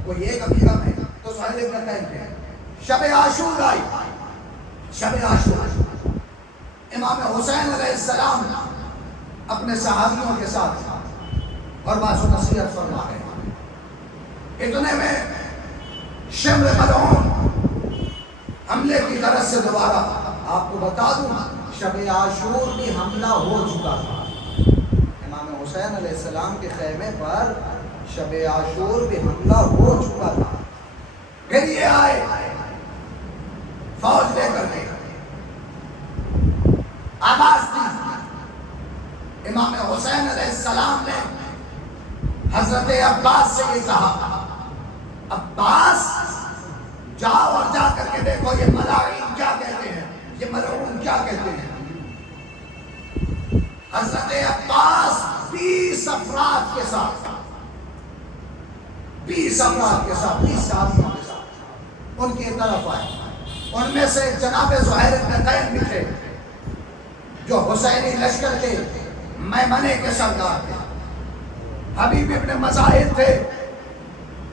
کوئی ایک ابھی کم ہے. تو زہیر ابن قین تھے. شب عاشور آئی، شب عاشور امام حسین علیہ السلام اپنے صحابیوں کے ساتھ اور باز و نصیحت فرما رہے ہیں. اتنے میں شمر ملعون حملے کی طرف سے دوبارہ آپ کو بتا دوں شب عاشور بھی حملہ ہو چکا تھا. امام حسین علیہ السلام کے خیمے پر شب عاشور بھی حملہ ہو چکا تھا. پھر یہ آئے فوج لے کر کے، آواز دی. امام حسین علیہ السلام نے حضرت عباس سے یہ کہا عباس جاؤ اور جا کر کے دیکھو یہ ملاعین کیا کہتے ہیں، یہ ملعون کیا کہتے ہیں. حضرت عباس 20 افراد کے ساتھ 20 صحابیوں کے ساتھ ان کی طرف آئے. ان میں سے جناب زہیر ابن قین بھی تھے جو حسینی لشکر کے میمنے کے سردار تھے. حبیب ابن مظاہر تھے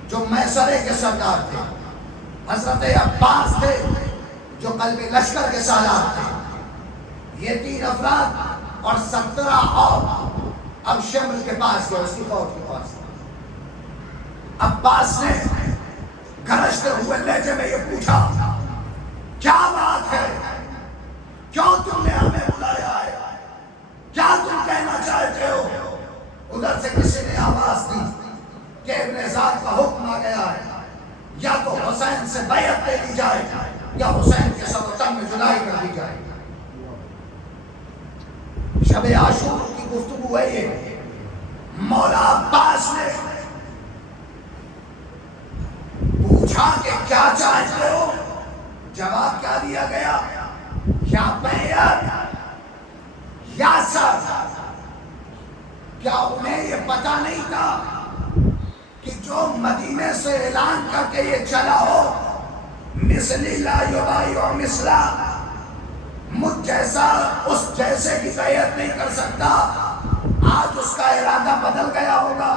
جو میسرے کے سردار تھے. حضرت عباس تھے جو قلب لشکر کے سالار تھے. یہ 3 افراد اور 17 اور اب شمر کے پاس گئے، اس کی فوج کے پاس. عباس نے گرجتے ہوئے لہجے میں یہ پوچھا کیا بات ہے، کیوں تم نے ہمیں بلایا ہے، کیا تم کہنا چاہتے ہو. ادھر سے کسی نے آواز دی کہ ابن ذات کا حکم آ گیا ہے، یا تو حسین سے بیعت لے لی جائے یا حسین کے سر و تن میں جدائی کر دی جائے. شب عاشور کی گفتگو ہے یہ. مولا عباس نے پوچھا کہ کیا چاہتے ہو. جواب کیا دیا گیا، یا بیعت یا سر. کیا انہیں یہ پتا نہیں تھا کہ جو مدینے سے اعلان کر کے یہ چلا ہو مثلی لا یبایع مثلا، مجھ جیسا اس جیسے کی بیعت نہیں کر سکتا، آج اس کا ارادہ بدل گیا ہوگا.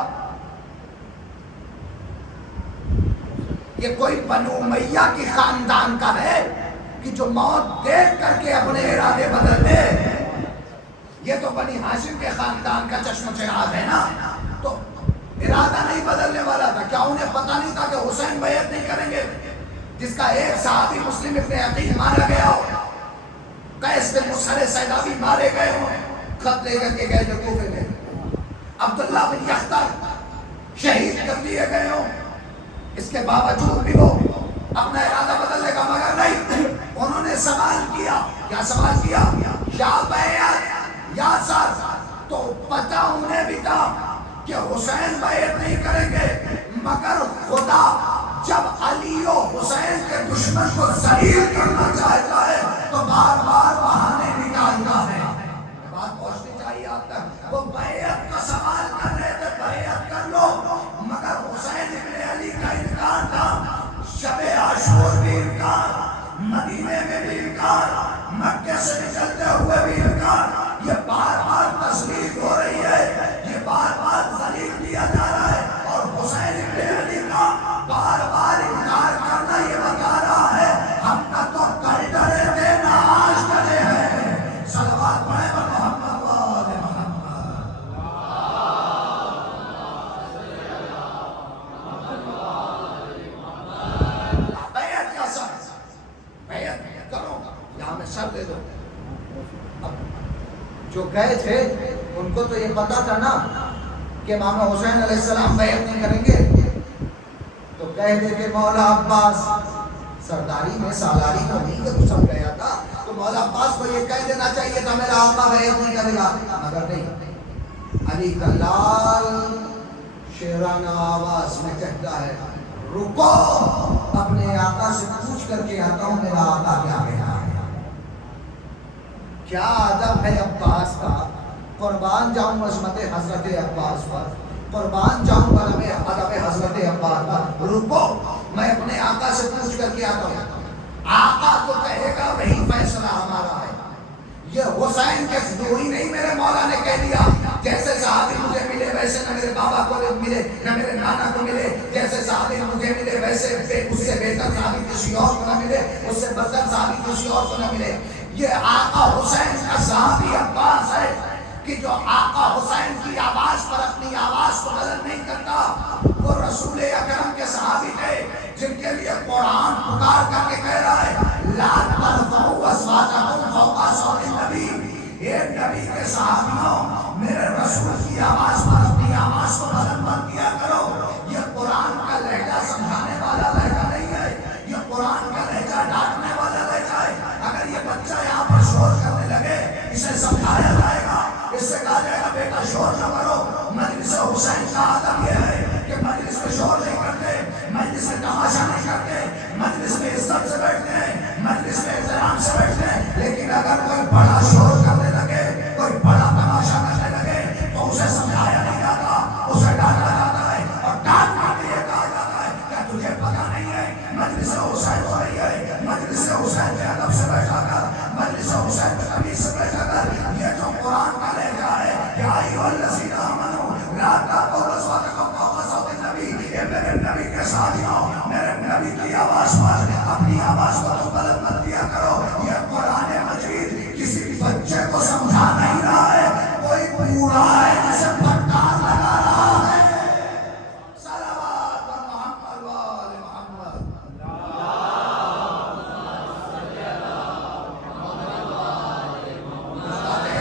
یہ کوئی بنو امیہ کی خاندان کا ہے کہ جو موت دیکھ کر کے اپنے ارادے بدل دے. یہ تو بنی ہاشم کے خاندان کا چشم و چراغ ہے نا، تو ارادہ نہیں بدلنے والا تھا. کیا انہیں پتہ نہیں تھا کہ حسین بیعت نہیں کریں گے؟ جس کا ایک صحابی مسلم ابن عقیل مارا گیا ہو، قیس بن مسہر سیلابی مارے گئے ہوں، خط لے کر کے گئے جو کوفے میں، عبداللہ بن یختر شہید کر دیے گئے ہوں، اس کے باوجود بھی وہ اپنا ارادہ بدلنے کا مگر نہیں. انہوں نے سوال کیا. کیا سوال کیا؟ یا بیعت یا ساتھ. تو پتہ انہیں بھی تھا کہ حسین بیعت نہیں کریں گے، مگر خدا جب علی و حسین کے دشمن کو ذلیل کرنا چاہتا ہے تو بار بار بہانے نکالتا ہے. بات پہنچنی چاہیے آپ تک. وہ بیعت کا سوال کر رہے تھے، بیعت کر لو، مگر حسین ابن علی کا انکار تھا. شب عاشور بھی انکار، مدینے میں بھی انکار، مکے سے نکلتے ہوئے بھی انکار. یہ بار بار تصدیق ہو رہی ہے، یہ بار بار ذلیل کیا جا رہا ہے، اور حسین ابن علی کا بار بار انکار کرنا یہ بتا رہا ہے ہم نہ تو کل ڈرے تھے نہ آج ڈرے ہیں. صلوات پڑھیں محمد و آل محمد. بیعت کا سر، بیعت کرو، یہاں میں سر دے دو. اب جو گئے تھے ان کو تو یہ پتا تھا نا کہ امام حسین علیہ السلام بیعت نہیں کریں گے، تو کہہ دیتے مولا عباس، سرداری میں سالاری تو نہیں کہ سب گیا تھا، تو مولا عباس کو یہ کہہ دینا چاہیے تھا میرا آقا بیعت نہیں کرے گا. مگر نہیں، علی کا لال شیرانہ آواز میں کہتا ہے رکو، اپنے آقا سے پوچھ کر کے آتا ہوں میرا آقا کیا کہنا ہے. کیا ادب ہے عباس کا، قربان جاؤں عظمت حضرت عباس پر، قربان جاؤں ادب حضرت عباس پر. رکو، میں اپنے آقا سے پوچھ کر کے آتا ہوں. آقا تو کہے گا وہی فیصلہ ہمارا ہے. یہ حسین کے وہی نہیں میرے مولا نے کہہ دیا جیسے صحابی مجھے ملے ویسے نہ میرے بابا کو ملے نہ میرے نانا کو ملے، جیسے صحابی مجھے ملے ویسے اس سے بہتر صحابی کسی اور کو نہ ملے، اس سے بدتر صحابی کسی اور کو نہ ملے. یہ آقا حسین کا صحابی عباس ہے کہ جو آقا حسین کی آواز پر اپنی آواز کو بدل نہیں کرتا. وہ رسول اکرم کے صحابی تھے جن کے لیے قرآن پکار کر کے کہہ رہا ہے لا ترفعوا اصواتکم فوق صوت النبی. اے نبی کے صحابیوں، میرے رسول کی آواز پر اپنی آواز کو بدل مت کیا کرو. یہ قرآن کا لہجہ سمجھانے والا لہجہ نہیں ہے، یہ قرآن کا لہجہ ڈانٹنے والا لہجہ ہے. اگر یہ بچہ یہاں پر شور کرنے لگے اسے سمجھایا جائے گا، اس سے کہا جائے گا بیٹا شور نہ کرو. مجلس حسین کا ادب یہ ہے کہ مجلس میں شور نہیں کرتے، مجلس میں تماشا نہیں کرتے، مجلس میں عزت سے بیٹھتے ہیں، مجلس میں احترام سے بیٹھتے ہیں. لیکن اگر کوئی بڑا شور کرنے لگے، کوئی بڑا تماشا کرنے لگے تو اسے سمجھایا نہیں جاتا، اسے ڈانٹا جاتا ہے. اور ڈانٹ کر کے یہ کہا جاتا ہے کہ تجھے پتا نہیں ہے مجلس حسین ہو رہی ہے، مجلس حسین کے ادب سے بیٹھا کر، مجلس حسین کے تمیز سے بیٹھا کر. یہ جو قرآن کا لہجہ ہے یا ایھا الذین آمنوا لا ترفعوا اصواتکم فوق صوت النبی. اے میرے نبی کے ساتھیوں، میرے نبی کی آواز پر اپنی آواز کو تو بلند مت کیا کرو. یہ قرآن مجید کسی بچے کو سمجھا نہیں رہا ہے، کوئی بوڑھا ہے جسے پھٹکار لگا رہا ہے. صلوات پر محمد و آل محمد.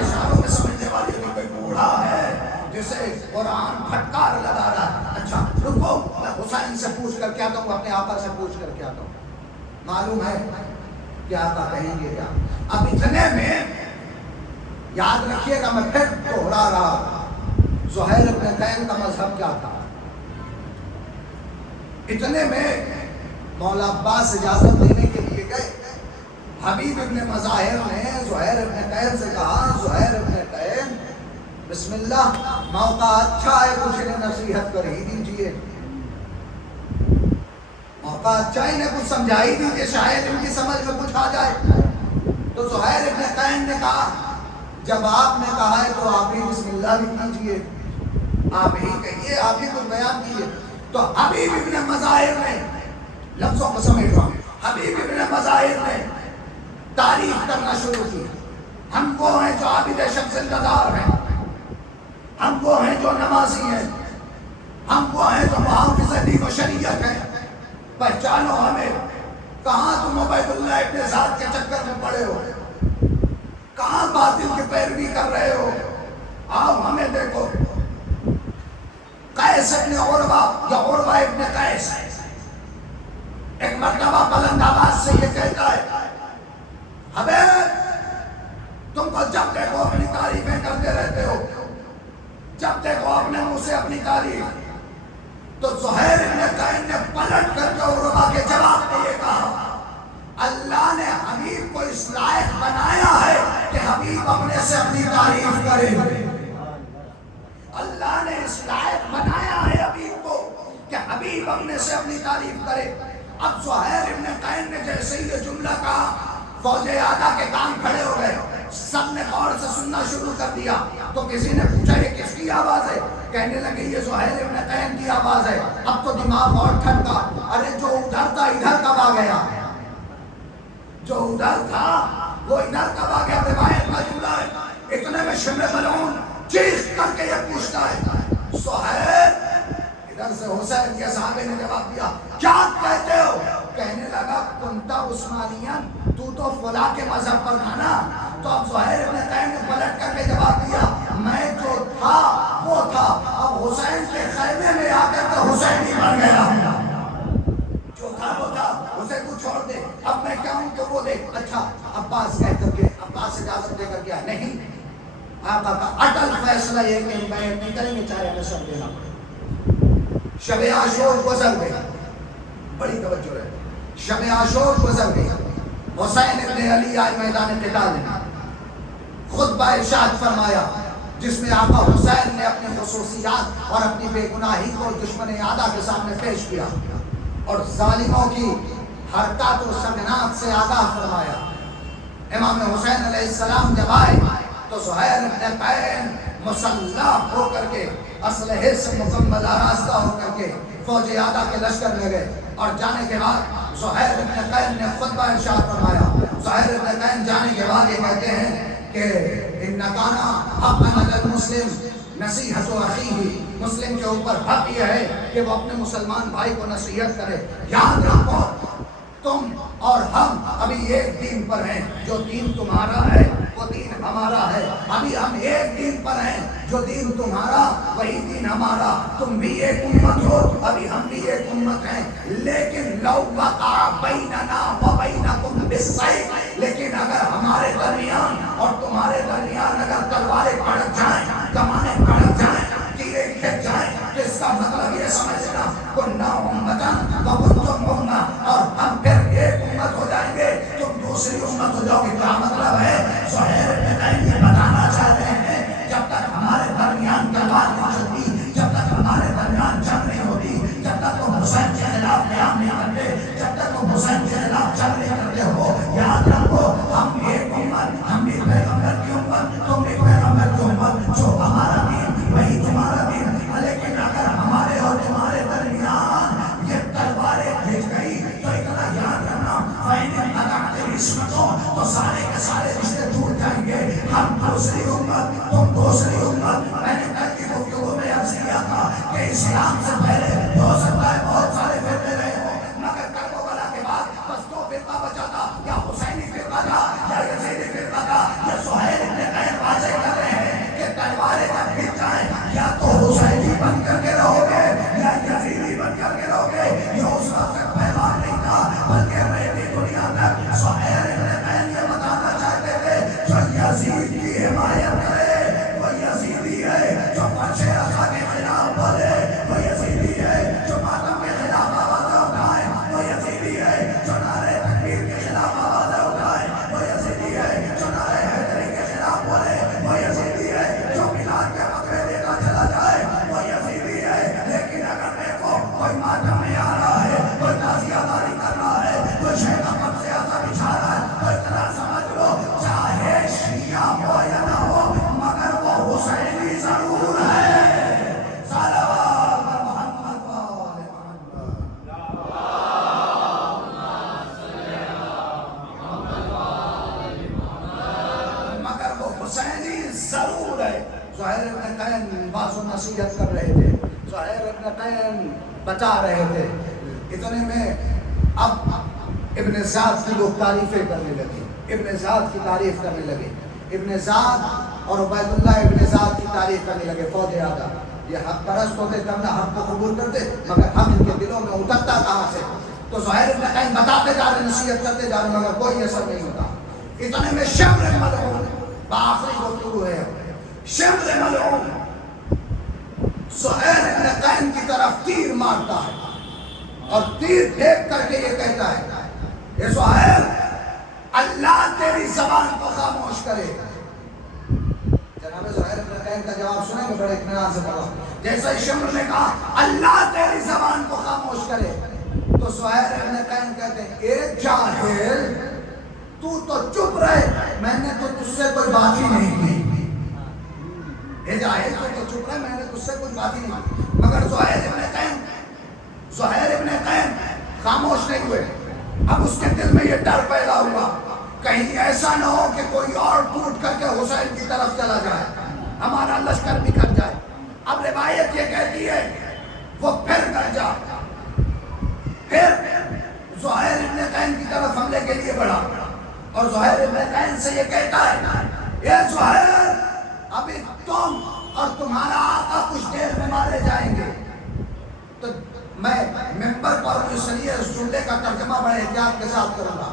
اشاروں میں سمجھنے والی کوئی بوڑھا ہے جسے قرآن پھٹکار لگا رہا ہے. اچھا رکو، میں حسین سے پوچھ کر کے آتا ہوں، اپنے آقا سے پوچھ کر کے آتا ہوں. معلوم ہے کہ آقا کہیں گے کیا. اب اتنے میں یاد رکھیے گا، میں پھر دوہرا رہا زہیر ابن قین کا مذہب کیا تھا. اتنے میں مولا عباس اجازت لینے کے لیے گئے. حبیب ابن مظاہر نے زہیر ابن قین سے کہا زہیر ابن قین بسم اللہ، موقع اچھا ہے کچھ انہیں نصیحت کر ہی دیجیے. بادشاہ نے کچھ سمجھائی دیجیے شاید ان کی سمجھ میں کچھ آ جائے۔ تو زہیر ابن قین نے کہا جب آپ نے کہا ہے تو آپ ہی بسم اللہ بھی کیجیے، آپ ہی کہیے، آپ ہی کچھ بیان کیجیے۔ تو حبیب ابن مظاہر نے، لفظوں کو سمجھ رہا ہوں، حبیب ابن مظاہر نے تعریف کرنا شروع کی، ہم وہ ہیں جو عابد شب زندہ دار ہیں، ہم وہ ہیں جو نمازی ہیں، ہم وہ ہیں جو محافظ دین و شریعت ہیں، پہچانو ہمیں، کہاں تم عبید اللہ ابن زیاد کے چکر میں پڑے ہو، کہاں باطل کی پیروی کر رہے ہو، آؤ ہمیں دیکھو۔ قیس ابن عروہ یا عروہ ابن قیس ایک مرتبہ بلند آواز سے یہ کہتا ہے حبیب تم کو جب دیکھو اپنی تعریفیں کرتے رہتے ہو، جب دیکھو اپنے منہ سے اپنی تعریف۔ تو زہیر ابن قین نے پلٹ کر کے عروہ کے جواب میں یہ کہا اللہ نے حبیب کو اس لائق بنایا ہے کہ حبیب اپنے سے اپنی تعریف کرے، اللہ نے اس لائق بنایا ہے حبیب کو کہ حبیب اپنے سے اپنی تعریف کرے۔ اب زہیر ابن قین نے جیسے ہی یہ جملہ کہا فوج اعداء کے کان کھڑے ہو گئے، سب نے غور سے سننا شروع کر دیا۔ تو کسی نے پوچھا یہ کس کی آواز ہے؟ کہنے لگے یہ زہیر ابن قین کی آواز ہے۔ اب تو دماغ اور ٹھنڈا، ارے جو ادھر تھا ادھر کب آ گیا، جو ادھر تھا وہ ادھر کب آ گیا؟ روایت کا جملہ ہے، اتنے میں شمر ملعون چیخ کر کے یہ پوچھتا ہے زہیر، ادھر سے حسین کے صحابے نے جواب دیا کیا کہتے ہو؟ کہنے لگا کنتا عثمانین، تو تو فلاں کے مذہب پر تھا نا۔ تو اب زہیر ابن قین نے پلٹ کر کے جواب دیا میں جو تھا وہ تھا، اب حسین کے خیمے میں آ کر کے حسین ہی بن گیا، جو تھا وہ تھا، اسے تو چھوڑ دے، اب میں کیا ہوں تو وہ دیکھ۔ اچھا عباس کہہ کر کے، عباس اجازت دے کر کے نہیں، آقا کا اٹل فیصلہ یہ کہ ہم بیعت نہیں کریں گے چاہے ہمیں سب دینا پڑے۔ شب عاشور گزر گئی، بڑی توجہ ہے، شب عاشور گزر گئی، حسین ابن علی آئے میدان قتال میں، خطبہ ارشاد فرمایا جس میں آقا حسین نے اپنی خصوصیات اور اپنی بے گناہی کو دشمن اعداء کے سامنے پیش کیا اور ظالموں کی حرکات و سکنات سے آگاہ فرمایا۔ امام حسین علیہ السلام جب آئے تو زہیر ابن قین مسلح ہو کر کے، اسلحے سے مکمل آراستہ ہو کر کے فوج اعداء کے لشکر میں گئے، اور جانے کے بعد زہیر ابن قین نے خطبہ ارشاد فرمایا۔ زہیر ابن قین جانے کے بعد یہ کہتے ہیں کہ ان کانا حق علی المسلم نصیحت و اخیہ، مسلم کے اوپر حق یہ ہے کہ وہ اپنے مسلمان بھائی کو نصیحت کرے۔ یاد رکھو تم اور ہم ابھی ایک دین پر ہیں، جو دین تمہارا ہے وہ دین ہمارا ہے، ابھی ہم ایک دین پر ہیں، جو دین تمہارا وہی دین ہمارا، تم بھی ایک امت ہو، ابھی ہم بھی ایک امت ہیں، لیکن لو وقع بیننا و بینکم بالسیف، لیکن اگر ہمارے درمیان اور تمہارے درمیان اگر تلواریں کڑک جائیں، کمانیں کڑک جائیں، تیرے کھٹ جائیں، تو اس کا مطلب یہ سمجھنا کننا امتن وکنتم امہ، اور ہم پھر ایک امت ہو جائیں گے، تم دوسری امت ہو جاؤ گے۔ کیا مطلب ہے؟ زہیر ابن قین یہ بتانا چاہتے ہیں جب تک ہمارے درمیان تلوار نہیں چلتی، جب تک ہمارے درمیان جنگ نہیں ہوتی، جب تک تم حسین کے خلاف قیام نہیں کرتے، جب تک تم حسین کے خلاف جنگ نہیں کرتے ہو، یاد رکھو ہم ایک امت، ہم بھی پیغمبر کی امت، تم بھی پیغمبر کی امت، جو ہمارا دین وہی تمہارا دین، لیکن اگر ہمارے اور تمہارے درمیان یہ تلواریں بھیج گئی تو اتنا یاد رکھنا فَإِنْ انْقَطَعْتِ رِشْتُكُمْ، تو سارے کے سارے رشتے ٹوٹ جائیں گے، ہم دوسری امت تم دوسری امت۔ میں نے کل کی گفتگو میں عرض کیا تھا کہ اسلام سے پہلے ہو سکتا ہے بہت سارے فرقے رہے ہوں، مگر کربلا کے بعد بس دو فرقہ بچا تھا، یا حسینی فرقہ تھا یا یزیدی فرقہ تھا۔ یہ زہیر ابن قین واضح کر رہے ہیں کہ تلواریں جب گر جائیں یا تو حسینی بن کر کے رہو گے یا یزیدی بن کر کے رہو گے۔ یہ اس وقت تک پیغام نہیں تھا، بلکہ رہتی دنیا تک زہیر ابن قین یہ بتانا چاہتے تھے جو یزید کی حمایت کرے وہ یزیدی ہے، جو فرش رضا کے خلاف بولے وہ یزیدی ہے، جو ماتم کے خلاف آوازیں اٹھائے وہ یزیدی ہے، جو نعرہ تکبیر کے خلاف آوازیں اٹھائے وہ یزیدی ہے، جو نعرہ حیدری کے خلاف بولے وہ یزیدی ہے، جو میلاد کے خطرے دیتا چلا جائے وہ یزیدی ہے۔ لیکن اگر دیکھو کوئی ماتم میں آ رہا ہے، کوئی تعزیہ نصیحت کر رہے تھے، زہیر ابن قین بتا رہے تھے، اتنے میں اب ابن زیاد کی لوگ تعریفیں کرنے لگے، ابن زیاد کی تعریف کرنے لگے، ابن زیاد اور عبید اللہ ابن زیاد کی تعریف کرنے لگے فوج اعظم، یہ حق پرست ہوتے تب نہ حق کو قبول کرتے، مگر حق ان کے دلوں میں اترتا کہاں سے؟ تو زہیر ابن قین بتاتے جا رہے، نصیحت کرتے جا رہے، مگر کوئی اثر نہیں ہوتا۔ اتنے میں شمر ملعون، بآخری گفتگو ہے، شمر ملعون زہیر ابن قین کی طرف تیر مارتا ہے اور تیر پھینک کر کے یہ کہتا ہے، اے زہیر اللہ تیری زبان کو خاموش کرے۔ جناب زہیر ابن قین کا جواب سنیں گے بڑے اطمینان سے پڑھا، جیسے شمر نے کہا اللہ تیری زبان کو خاموش کرے، تو زہیر ابن قین کہتے ہیں اے جاہل تو چپ رہے، میں نے تو تجھ سے کوئی بات ہی نہیں کی۔ اے جاہل تو چپ رہے، میں نے تجھ سے کوئی بات ہی نہیں کی۔ مگر زہیر ابن قین خاموش نہیں ہوئے، اب اس کے دل میں یہ ڈر پیدا ہوا کہیں ایسا نہ ہو کہ کوئی اور ٹوٹ کر کے حسین کی طرف چلا جائے، ہمارا لشکر بکھر جائے۔ اب روایت یہ کہتی ہے وہ پھر گرجا، پھر زہیر ابن قین کی طرف حملے کے لیے بڑھا اور زہیر ابن قین سے یہ کہتا ہے اے زہیر ابھی تم اور تمہارا آقا کچھ دیر میں مارے جائیں گے۔ تو میں ممبر پر اس لیے اس جملے کا ترجمہ بڑے احتیاط کے ساتھ کروں گا۔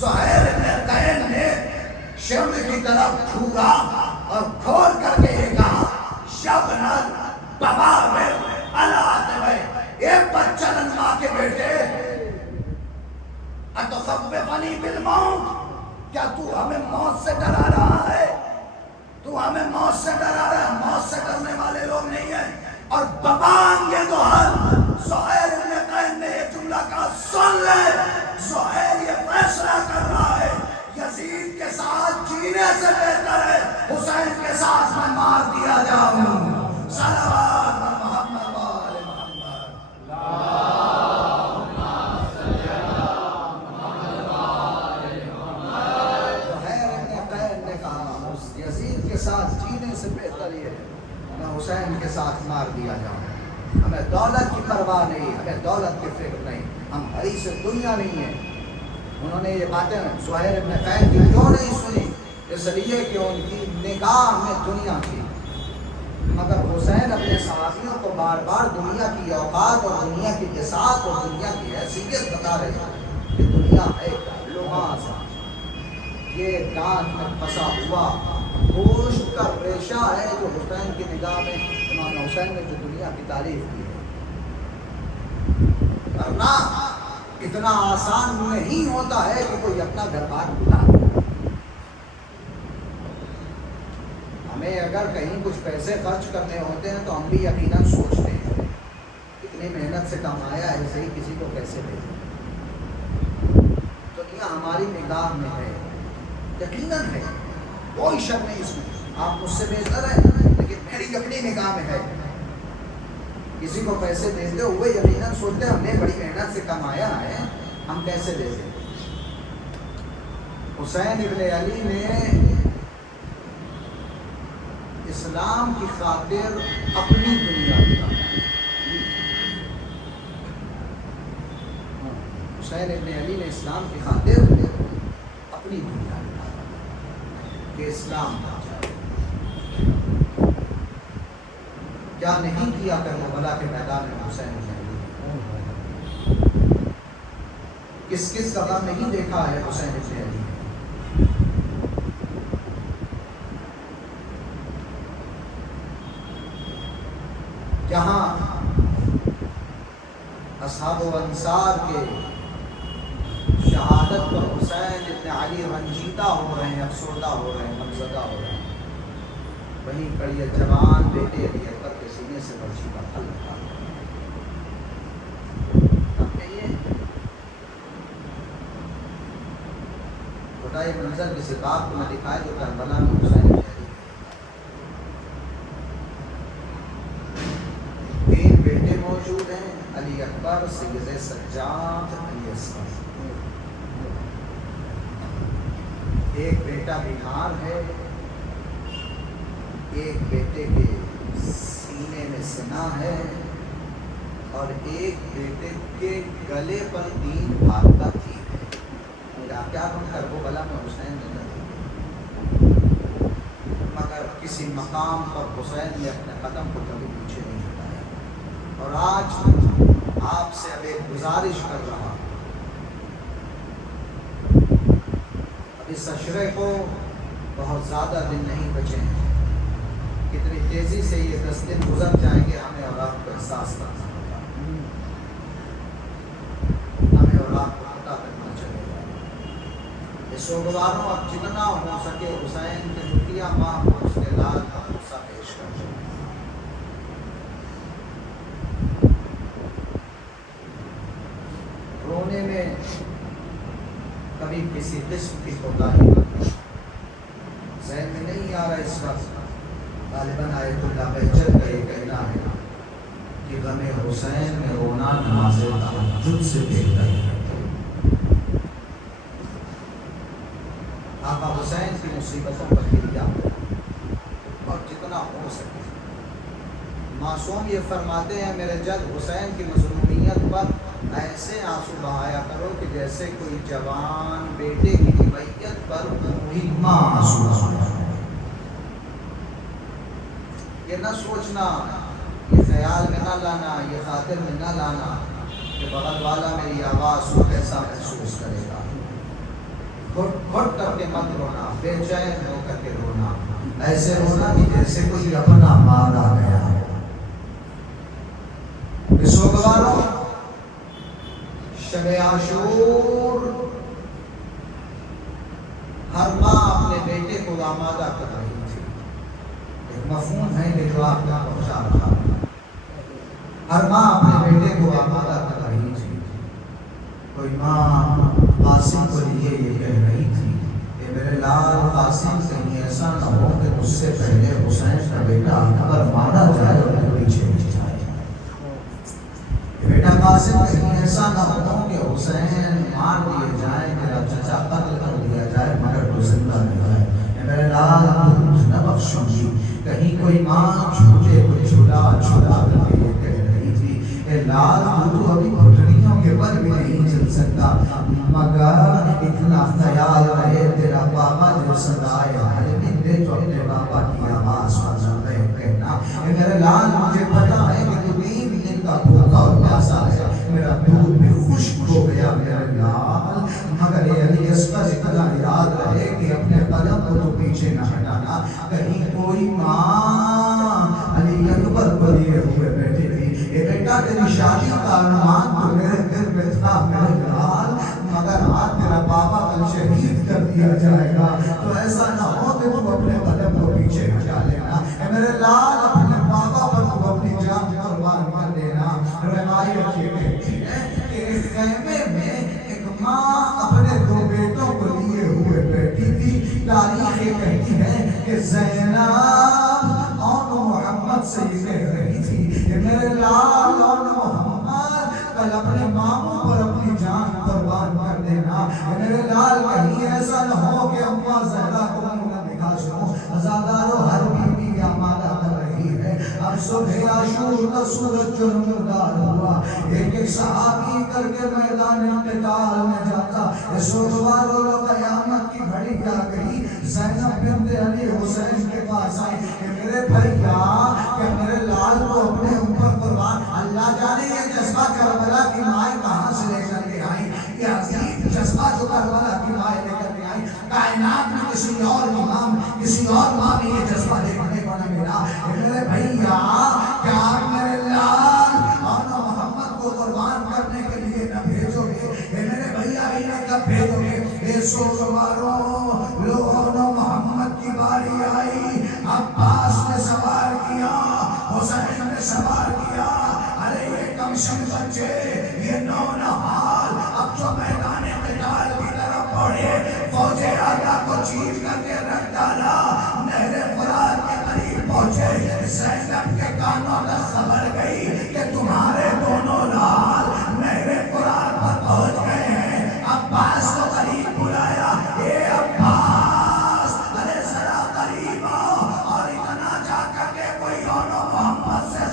زہیر ابن قین نے شمر کی طرف گھورا اور کھول کر کے یہ کہا شبنل ببابر علاقبے، اے بچلن ماں کے بیٹے اتخوفنی بالموت، کیا تو ہمیں موت سے ڈرا رہا ہے؟ تو ہمیں موت سے ڈرا رہا ہے؟ موت سے ڈرنے والے لوگ نہیں ہیں۔ اور ببان یہ تو ہر زہیر ابن قین نے یہ جملہ کہا سن لے، زہیر یہ فیصلہ کر رہا ہے یزید کے ساتھ جینے سے بہتر ہے حسین کے ساتھ میں مار دیا جاؤں۔ صلوات محمد وآل محمد۔ زہیر ابن قین نے کہا یزید کے ساتھ جینے سے بہتر یہ ہے میں حسین کے ساتھ مار دیا جاؤں۔ ہمیں دولت کی پرواہ نہیں، ہمیں دولت کی فکر نہیں، ہم حریص دنیا نہیں ہیں۔ انہوں نے یہ باتیں زہیر ابن قین کی کیوں نہیں سنی؟ اس لیے کہ ان کی نگاہ میں دنیا تھی، مگر حسین اپنے صحابیوں کو بار بار دنیا کی اوقات اور دنیا کی بساط اور دنیا کی حیثیت بتا رہے ہیں کہ دنیا ہے لباس، یہ دانت میں پھنسا ہوا گوشت کا ریشہ ہے جو حسین کی نگاہ میں امام حسین نے جو دنیا کی تعریف کی ہے۔ ورنہ اتنا آسان نہیں ہوتا ہے کہ کوئی اپنا گھر بار بلا۔ ہمیں اگر کہیں کچھ پیسے خرچ کرنے ہوتے ہیں تو ہم بھی یقیناً سوچتے ہیں اتنی محنت سے کمایا ہے صحیح کسی کو کیسے بھیجیں۔ دنیا ہماری نگاہ میں ہے، یقیناً ہے، کوئی شک نہیں اس میں، آپ مجھ سے بہتر ہیں لیکن میری اپنی نگاہ میں ہے۔ کسی کو پیسے دیتے ہوئے یقیناً سوچتے ہم نے بڑی محنت سے کمایا ہے، ہم کیسے دے دیں۔ حسین ابن علی نے اسلام کی خاطر اپنی دنیا بتائی۔ حسین ابن علی نے اسلام کی خاطر اپنی دنیا بتائی کہ اسلام کیا نہیں کیا کربلا کے میدان میں حسین ابن علی، کس کس کا غم نہیں دیکھا ہے حسین ابن علی۔ جہاں اصحاب و انصار کے شہادت پر حسین ابن علی رنجیدہ ہو رہے ہیں، افسردہ ہو رہے ہیں، غمزدہ ہو رہے ہیں، وہیں پر یہ جوان بیٹے ابی اکبر کے سینے سے برچھی کا پھل نکال خدا یہ منظر کسی باپ کو نہ دکھائے جو کربلا میں حسین ابن علی، تین بیٹے موجود ہیں، علی اکبر، سید سجاد، علی اصغر۔ ایک بیٹا بیمار ہے، ایک بیٹے کے سینے سینے میں سنا ہے اور ایک بیٹے کے گلے پر 3 بھاگ کا تیر ہے. کیا ہم کربلا میں حسین نے نہیں، مگر کسی مقام پر حسین نے اپنے قدم کو کبھی پیچھے نہیں ہٹایا. اور آج آپ سے اب ایک گزارش کر رہا ہوں، اب اس عشرے کو بہت زیادہ دن نہیں بچے ہیں. کتنی تیزی سے یہ 10 دن گزر جائیں گے ہمیں اور آپ کو احساس کرنا ہوگا، ہمیں اور آپ کو پتہ کرنا چلے گا. اس سوگواروں اب جتنا ہو سکے حسین کے رکیہ ماں کو اس کے لال کا غصہ پیش کر دیں. رونے میں کبھی کسی قسم کی کوتاہی ذہن میں نہیں آ رہا اس وقت. غالباً آیت اللہ بہجت کا یہ کہنا ہے کہ غم حسین میں رونا نماز تہجد سے بہتر ہے. آقا حسین کی مصیبتوں پر گریا اور جتنا ہو سکے. معصوم یہ فرماتے ہیں میرے جد حسین کی مظلومیت پر ایسے آنسو بہایا کرو کہ جیسے کوئی جوان بیٹے کی طبیعت پر ماں آنسو بہایا. یہ نہ سوچنا، یہ خیال میں نہ لانا، یہ خاطر میں نہ لانا کہ بغل والا میری آواز کو کیسا محسوس کرے گا. گھٹ کر کے مت رونا، بے چین ہو کر کے رونا، ایسے رونا کہ جیسے کوئی اپنا مارا گیا ہو. اس سوگواروں شب عاشور ہر ماں اپنے بیٹے کو آمادہ کر رہی تھی. ایک مفہوم ہے کہ جو آپ تک پہنچا رہا ہے. ہر ماں اپنے بیٹے کو آمادہ کر رہی تھی. کوئی ماں قاسم کو لیے یہ کہہ رہی تھی کہ میرے لال قاسم کہیں ایسا نہ ہو کہ مجھ سے پہلے حسین کا بیٹا اکبر مارا جائے اور پیچھے ہٹ جائے. بیٹا قاسم کہیں ایسا نہ ہو کہ حسین مار دیے جائے، میرا چچا قتل کر دیا جائے مگر تو زندہ نہیں ہے. میرے لال دودھ نہ بخشوں گی. کہیں کوئی ماں جھوٹے کو جھولا جھولا کر کے یہ کہہ رہی تھی اے لال تو ابھی گھٹنیوں کے پر بھی نہیں چل سکتا، مگر اتنا خیال رہے تیرا بابا جب صدائے حالمین دے تو اپنے بابا کی آواز سنا رہے کہنا اے میرے لال مجھے پتا ہے کہ تو 3 دن کا بھوکا اور پیاسا ہے، میرا دودھ بھی خشک ہو گیا میرے لال، مگر یہ علی اصغر اتنا یاد رہے کہ اپنے قدم کو تو پیچھے نہ ہٹانا. کہیں کوئی ماں علی اکبر کو لیے ہوئے بیٹھی تھی. اے بیٹا تیری شادی کا ارمان تو میرے دل میں تھا میرے لال، مگر آج تیرا بابا کل شہید کر دیا جائے گا تو ایسا نہ ہو کہ تم اپنے قدم کو پیچھے ہٹا لینا. اے میرے لال اپنے بابا پر تو اپنی جان قربان کر دینا. روایت یہ کہتی ہے کہ خیمے میں ایک ماں اپنے 2 بیٹوں کو لیے ہوئے بیٹھی تھی. تاریخ یہ کہتی ہے کہ زینب اور محمد سے یہ کہہ رہی تھی کہ میرے لال اور محمد کل اپنے ماموں پر اپنی جان قربان کر دینا. میرے لال کہیں ایسا نہ ہو کہ اماں زہرا کو منہ نہ دکھا سکوں. عزاداروں ہر بیوی آمادہ کر رہی ہے. اب صبح عاشور کا سورج جو نمودار ہوا، ایک ایک صحابی کر کے میدان انتقال میں جاتا. اس سوگواروں قیامت کی گھڑی آ گئی. زینب بنت علی حسین کے پاس آئی کہ میرے بھیا کہ میرے لال کو اپنے اوپر قربان. اللہ جانے یہ جذبہ کربلا کی مائیں کہاں سے لے کر کے آئی. یہ عظیم جذبہ جو کربلا کی مائیں لے کر کے آئی، کائنات میں کسی اور امام کسی اور ماں میں یہ جذبہ دیکھنے کو نہیں ملا. میرے بھیا کیا آپ میرے لال اور محمد کو قربان کرنے کے لیے نہ بھیجو گے؟ میرے بھیا انہیں کب بھیجو گے؟ اے سوگواروں لوگوں محمد کی باری آئی. عباس نے سوار کیا، حسین نے سوار کیا. ارے یہ کمشن بچے، یہ نونہال اب جو میدان قتال کی طرف بڑھے، فوج آگا کو چیر کر کے رکھ ڈالا. نہر فرات کے قریب پہنچے. زینب کے کانوں تک خبر گئی کہ تمہارے دونوں لال نہر فرات پر پہنچ گئے ہیں. عباس کو قریب بلایا. اے عباس ارے ذرا قریب آؤ. اور اتنا جا کر کے کوئی اور محمد سے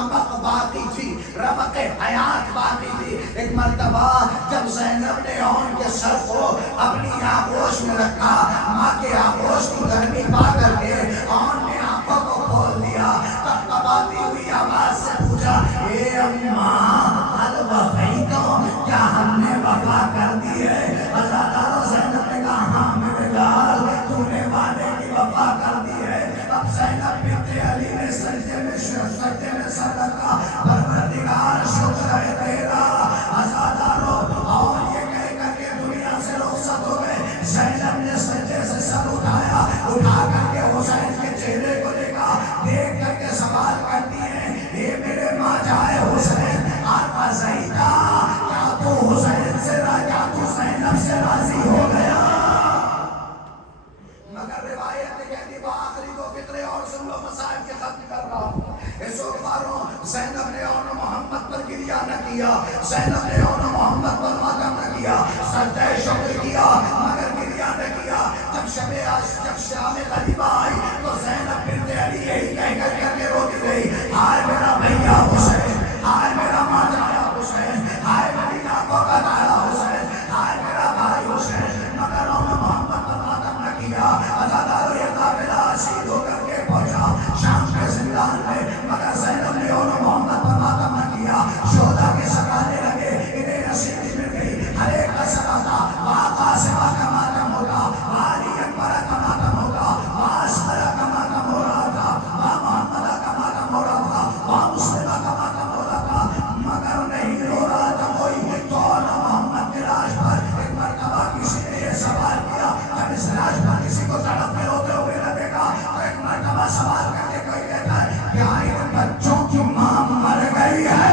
رمق باقی تھی، رمق حیات باقی تھی. ایک مرتبہ جب زینب نے اون کے سر کو اپنی آغوش میں رکھا، ماں کے آغوش کی گرمی پا کر کے اون نے آنکھوں کو کھول دیا. تب کباتی ہوئی آواز سے پوچھا، اے اماں حل وفیتم، کیا ہم نے وفا کر دی ہے؟ ازادارو زینب نے کہا ہاں میرے لال، تو نے وعدے کی وفا کر دی ہے. اب زینب بنت علی نے سجدے میں سر رکھا، پروردگار شکر ہے تیرا. ازادارو اور یہ کہہ کر کے دنیا سے رخصت ہو گئے. زینب نے سجدے سے سر اٹھایا، اٹھا کر کے حسین کے چہرے کو دیکھا، دیکھ کر کے سوال کرتی ہیں، اے میرے ماں جائے حسین آقا زیدہ، کیا تو حسین سے کیا تو زینب سے راضی ہو گیا؟ مگر روایت کہتی وہ آخری دو فقرے اور سن لو، مسائل کے ختم کر رہا ہوں. اس وقتاروں زینب نے اون محمد پر گریہ نہ کیا، زینب نے اون محمد پر ماتم نہ کیا، سجدہ شکر کیا مگر گریہ نہ کیا. جب شام غریبہ آئی تو زینب بنت علی یہی کہہ کر کے روتی گئی، ہائے میرا بھیا حسین، ہائے میرا ماں جایا حسین، ہائے میری آنکھوں کا تارا حسین، ہائے میرا بھائی حسین. مگر اون محمد پر ماتم نہ کیا. ازادارو یہ قافلہ شہید ہو کر کے پہنچا شام کے زندان میں، مگر زینب نے اون محمد پر ماتم نہ کیا. شہداء کے سکانے لگے، انہیں نصیب مل گئی، ہر ایک کا سکاتا. وہاں قاسمہ کا ماتم ہوگا، وہاں علی اکبر کا ماتم ہوگا، وہاں اسماء کا ماتم ہو رہا تھا، وہاں محمدہ کا ماتم ہو رہا تھا، وہاں مسلمہ کا ماتم ہو رہا تھا، مگر نہیں رو رہا تھا کوئی. تو اون محمد کے لاش پر ایک مرتبہ کسی نے یہ سوال کیا، جب اس لاش پر کسی کو تڑپ میں روتے ہوئے نہ دیکھا تو ایک مرتبہ سوال کرتے کوئی کہتا ہے، کیا ان بچوں کی ماں مر گئی ہے؟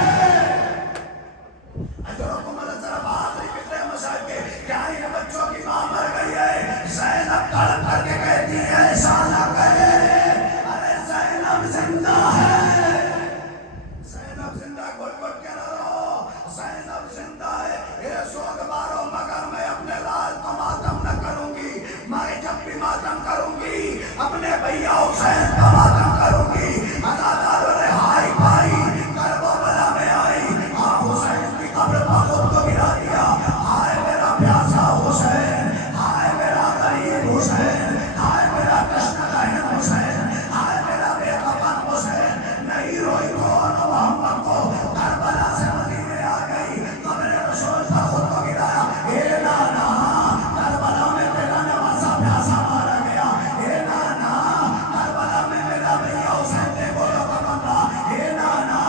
کیا ان بچوں کی ماں مر گئی ہے؟ زینب تڑپ کر کے کہتی ہے ایسا نہ کہے، ارے زینب زندہ ہے، زینب زندہ، گھٹ گھٹ کے نہ رہو، زینب زندہ ہے. اے سوگ مارو مگر میں اپنے لال کا ماتم نہ کروں گی. میں جب بھی ماتم کروں گی اپنے بھیا حسین کا ماتم کروں گی. ازادارو رہائی پائی، کربلا میں آئی، حسین کی قبر پر خود کو گرا دیا. ہائے میرا پیاسا حسین، ہائے میرا غریب حسین، ہائے میرا تشنہ دہن حسین، ہائے میرا بے کفن حسین. نہیں روئی تو محمد کو کربلا سے مدینے آ گئی، قبر رسول کا خود کو گرایا. اے نانا کربلا میں تیرا نواسا پیاسا مارا گیا، اے نانا کربلا میں میرا بھیا حسین نے گھوڑوں کا بندہ، اے نانا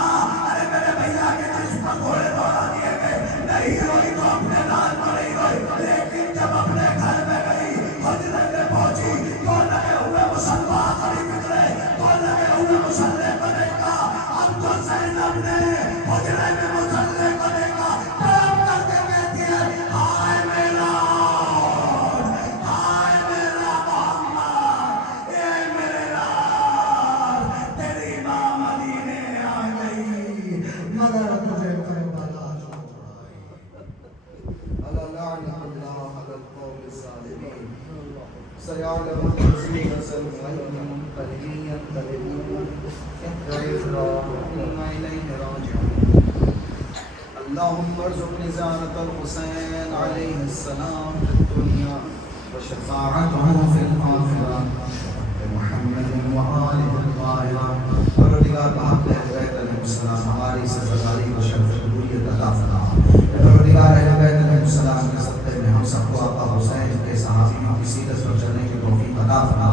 ارے میرے بھیا کے جسم پر گھوڑے دوڑا دیے گئے. نہیں روئی تو اپنے لال پر نہیں روئی، لیکن جب اپنے گھر میں گئی حجرے میں پہنچی تو لگے ہوئے مسلح آخری فکرے، تو لگے ہوئے مسلح کو دیکھا. اب تو زینب نے حجرے میں مسلح کو دیکھا، تڑپ کر کے کہتی ہے ہائے میرا، ہائے میرا محمد، اے میرے لال، تیری ماں مدینے آ گئی مگر تجھے کربلا لعنة الله على القوم الظالمين. سيعلم الذين سيغيرون منقلبين ينقلبون ثم إليه راجعون. اللهم ارزقني زيارة الحسين عليه السلام في الدنيا وشفاعته في الآخرة بمحمد وآله الطاهرة. پروردگار پاک اہل بیت علیہ السلام ہماری سزاداری و شرف قبولیت عطا فرما. پروردگار اہل بیت علیہ السلام کے صدقے میں ہم سب کو آقا حسین کے صحابیوں کی سیرت پر چلنے کی توفیق عطا فرما.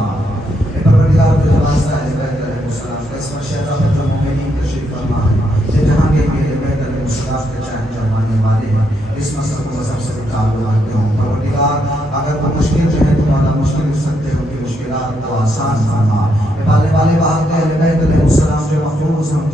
اے پروردگار جو جوازہ اہل بیت علیہ السلام کا اس مشہدہ پر جو مومنین تشریف فرما ہے، یہ جہاں کے بھی اہل بیت علیہ السلام کے چاہنے جمانے والے ہیں، اس مسئلہ کو مذہب سے تعلق رکھتے ہوں. پروردگار اگر کوئی مشکل جو ہے تو والا مشکل ہو سکتے ہو کہ مشکلات کو آسان فرما. والے والے باغ کے اہل بیت علیہ السلام جو مخلوص ہیں ان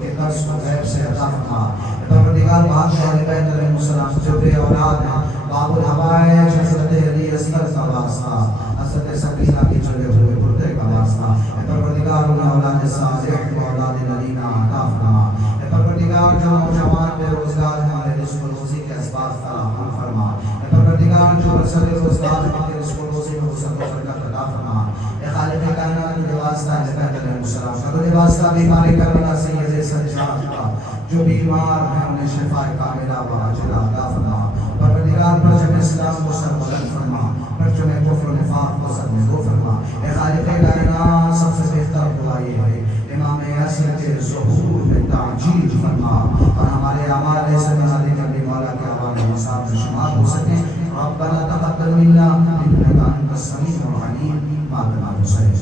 کے قرض کو غیب سے عطا فرما. پروردگار باغ کے اہل بیت علیہ السلام جو بے اولاد ہیں، باب الحوائج حضرت علی اصغر کا واسطہ، حضرت سکینہ کی چلے ہوئے پردے کا واسطہ، پروردگار انہیں اولاد صالح و اولاد نبینا عطا فرما. پروردگار جو نوجوان بے روزگار ہیں انہیں رزق و روزی کے اسباب فراہم فرما. پروردگار جو برسر روزگار ہیں رزق و روزی میں وسعت و برکت عطا فرما. خالق کائنات کی واسطہ نبی علیہ السلام کا، دل واسطہ بیمار کربلا سید سجاد کا، جو بیمار ہیں انہیں شفا کاملہ و عاجلہ عطا فرما، پروردگار پرچم اسلام کو سر بلند فرما، پرچم کفر و نفاق کو سر نگو فرما۔ اے خالق کائنات، سب سے بہتر دعا یہ ہے امام عصر کے ظہور میں تعجیل فرما، اور ہمارے اعمال ایسے بنا دے کہ مولا کے حوالے نصاب میں شمار ہو سکے۔ ربنا تقبل منا انك انت السميع العليم ما بنا نصلي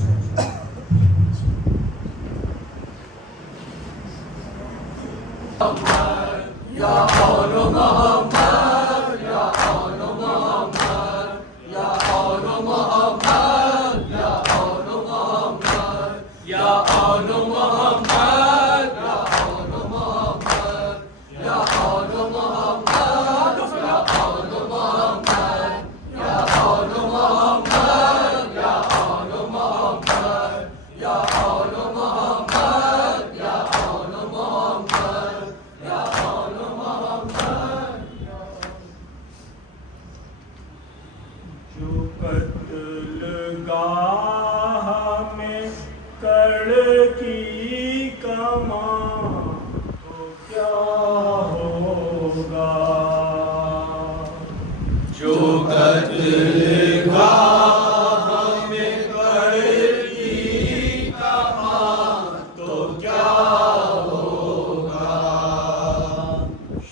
یا آل محمد یا آل محمد یا آل محمد یا آل محمد یا آل محمد یا آل محمد یا آل محمد یا آل محمد یا آل محمد یا آل محمد یا آل محمد یا آل محمد یا آل محمد۔ جو قتل گاہ میں کڑ کی کماں تو کیا ہوگا، جو قتل گاہ میں کڑ کی کماں تو کیا ہوگا،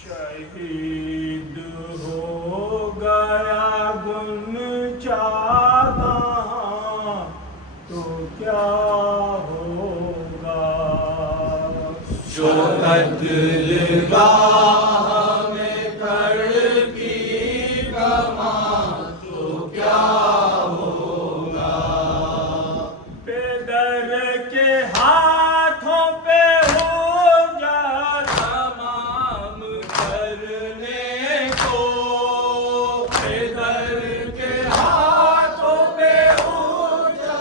شہید ہو گیا گن چاہتا تو کیا ہوگا، جو قتل گاہ میں کڑ کی کماں تو کیا ہوگا، پیدر کے ہاتھوں پہ ہو جا تمام کرنے کو، پیدر کے ہاتھوں پہ اونچا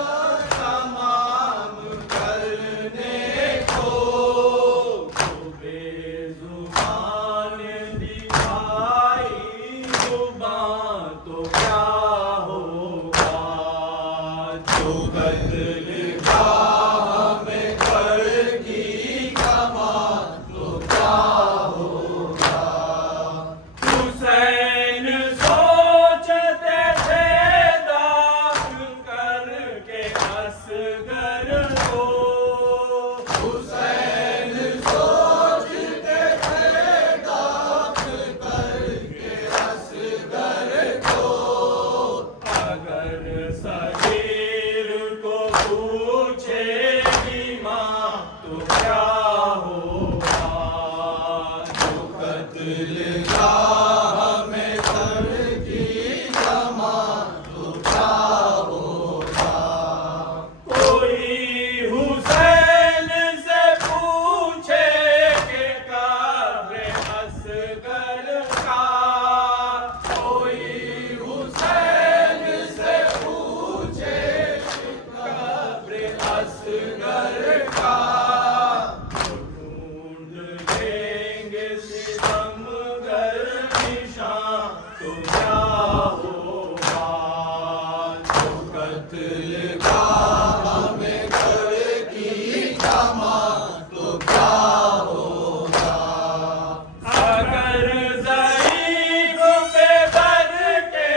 تمام کرنے کو، تو بے زبان دکھائی زبان تو کیا ہوگا، جو قتل گاہ میں کڑ کی کماں تو کیا ہوگا، حسین سوچتے تھے داغ کر کے اصغر کو، حسین سوچتے تھے داغ کر کے اصغر کو، اگر صغیر کو پوچھے گی ماں تو کیا ہوگا، جو قتل گاہ میں کڑ کی کماں تو کیا ہوگا، کوئی حسین سے پوچھے کہ قبر اصغر کا، کوئی حسین سے پوچھے قبر اصغر کا، ڈھونڈ لیں گے ستمگر نشان تو کیا ہوگا، جو قتل گاہ میں کڑ کی کماں تو کیا ہوگا، اگر ضعیف پہ بر کے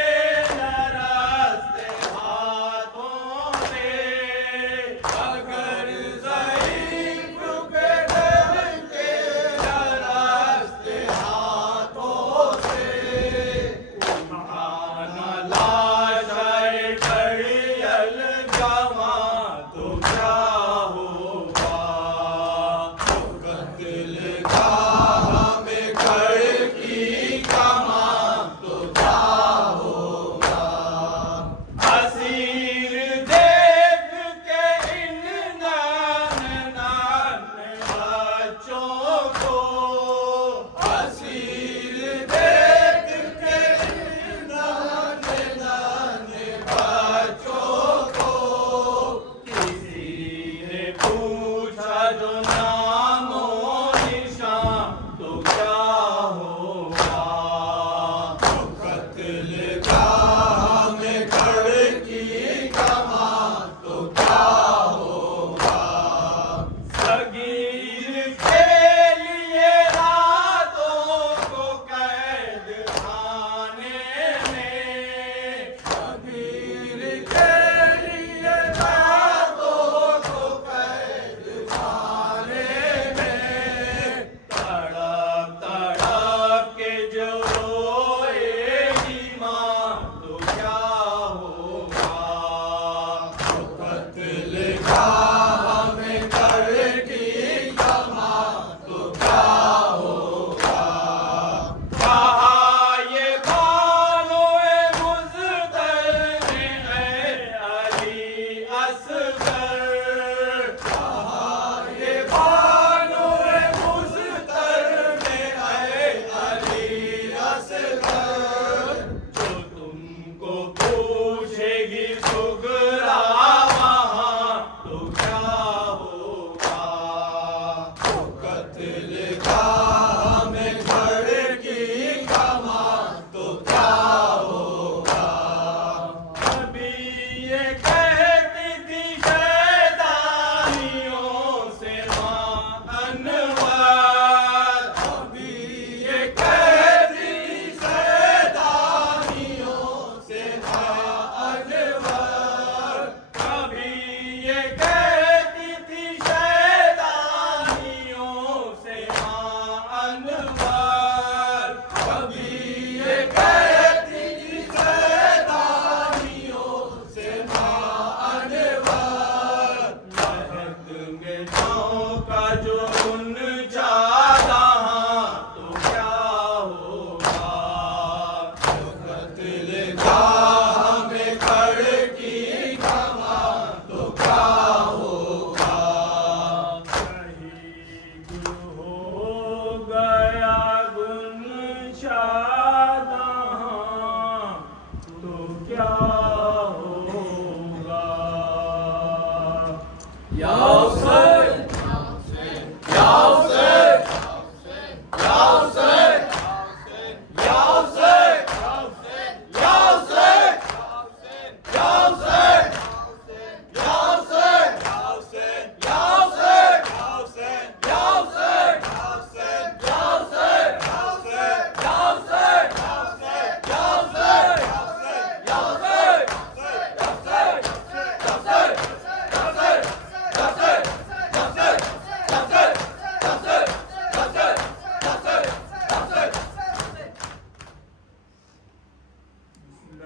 لرزتے ہاتھوں سے، اگر ضعیف پہ ڈر کے لرزتے ہاتھوں سے، کھانا لاشائے کڑیل جواں تو کیا ہوگا، جو قتل گاہ میں کڑ کی کماں تو کیا ہوگا، اسیر دیکھ کے ان نان بچوں کو، اسیر دیکھ کے نانے نانے بچوں کو، کسی نے پوچھا جو نام و نشان قتل کا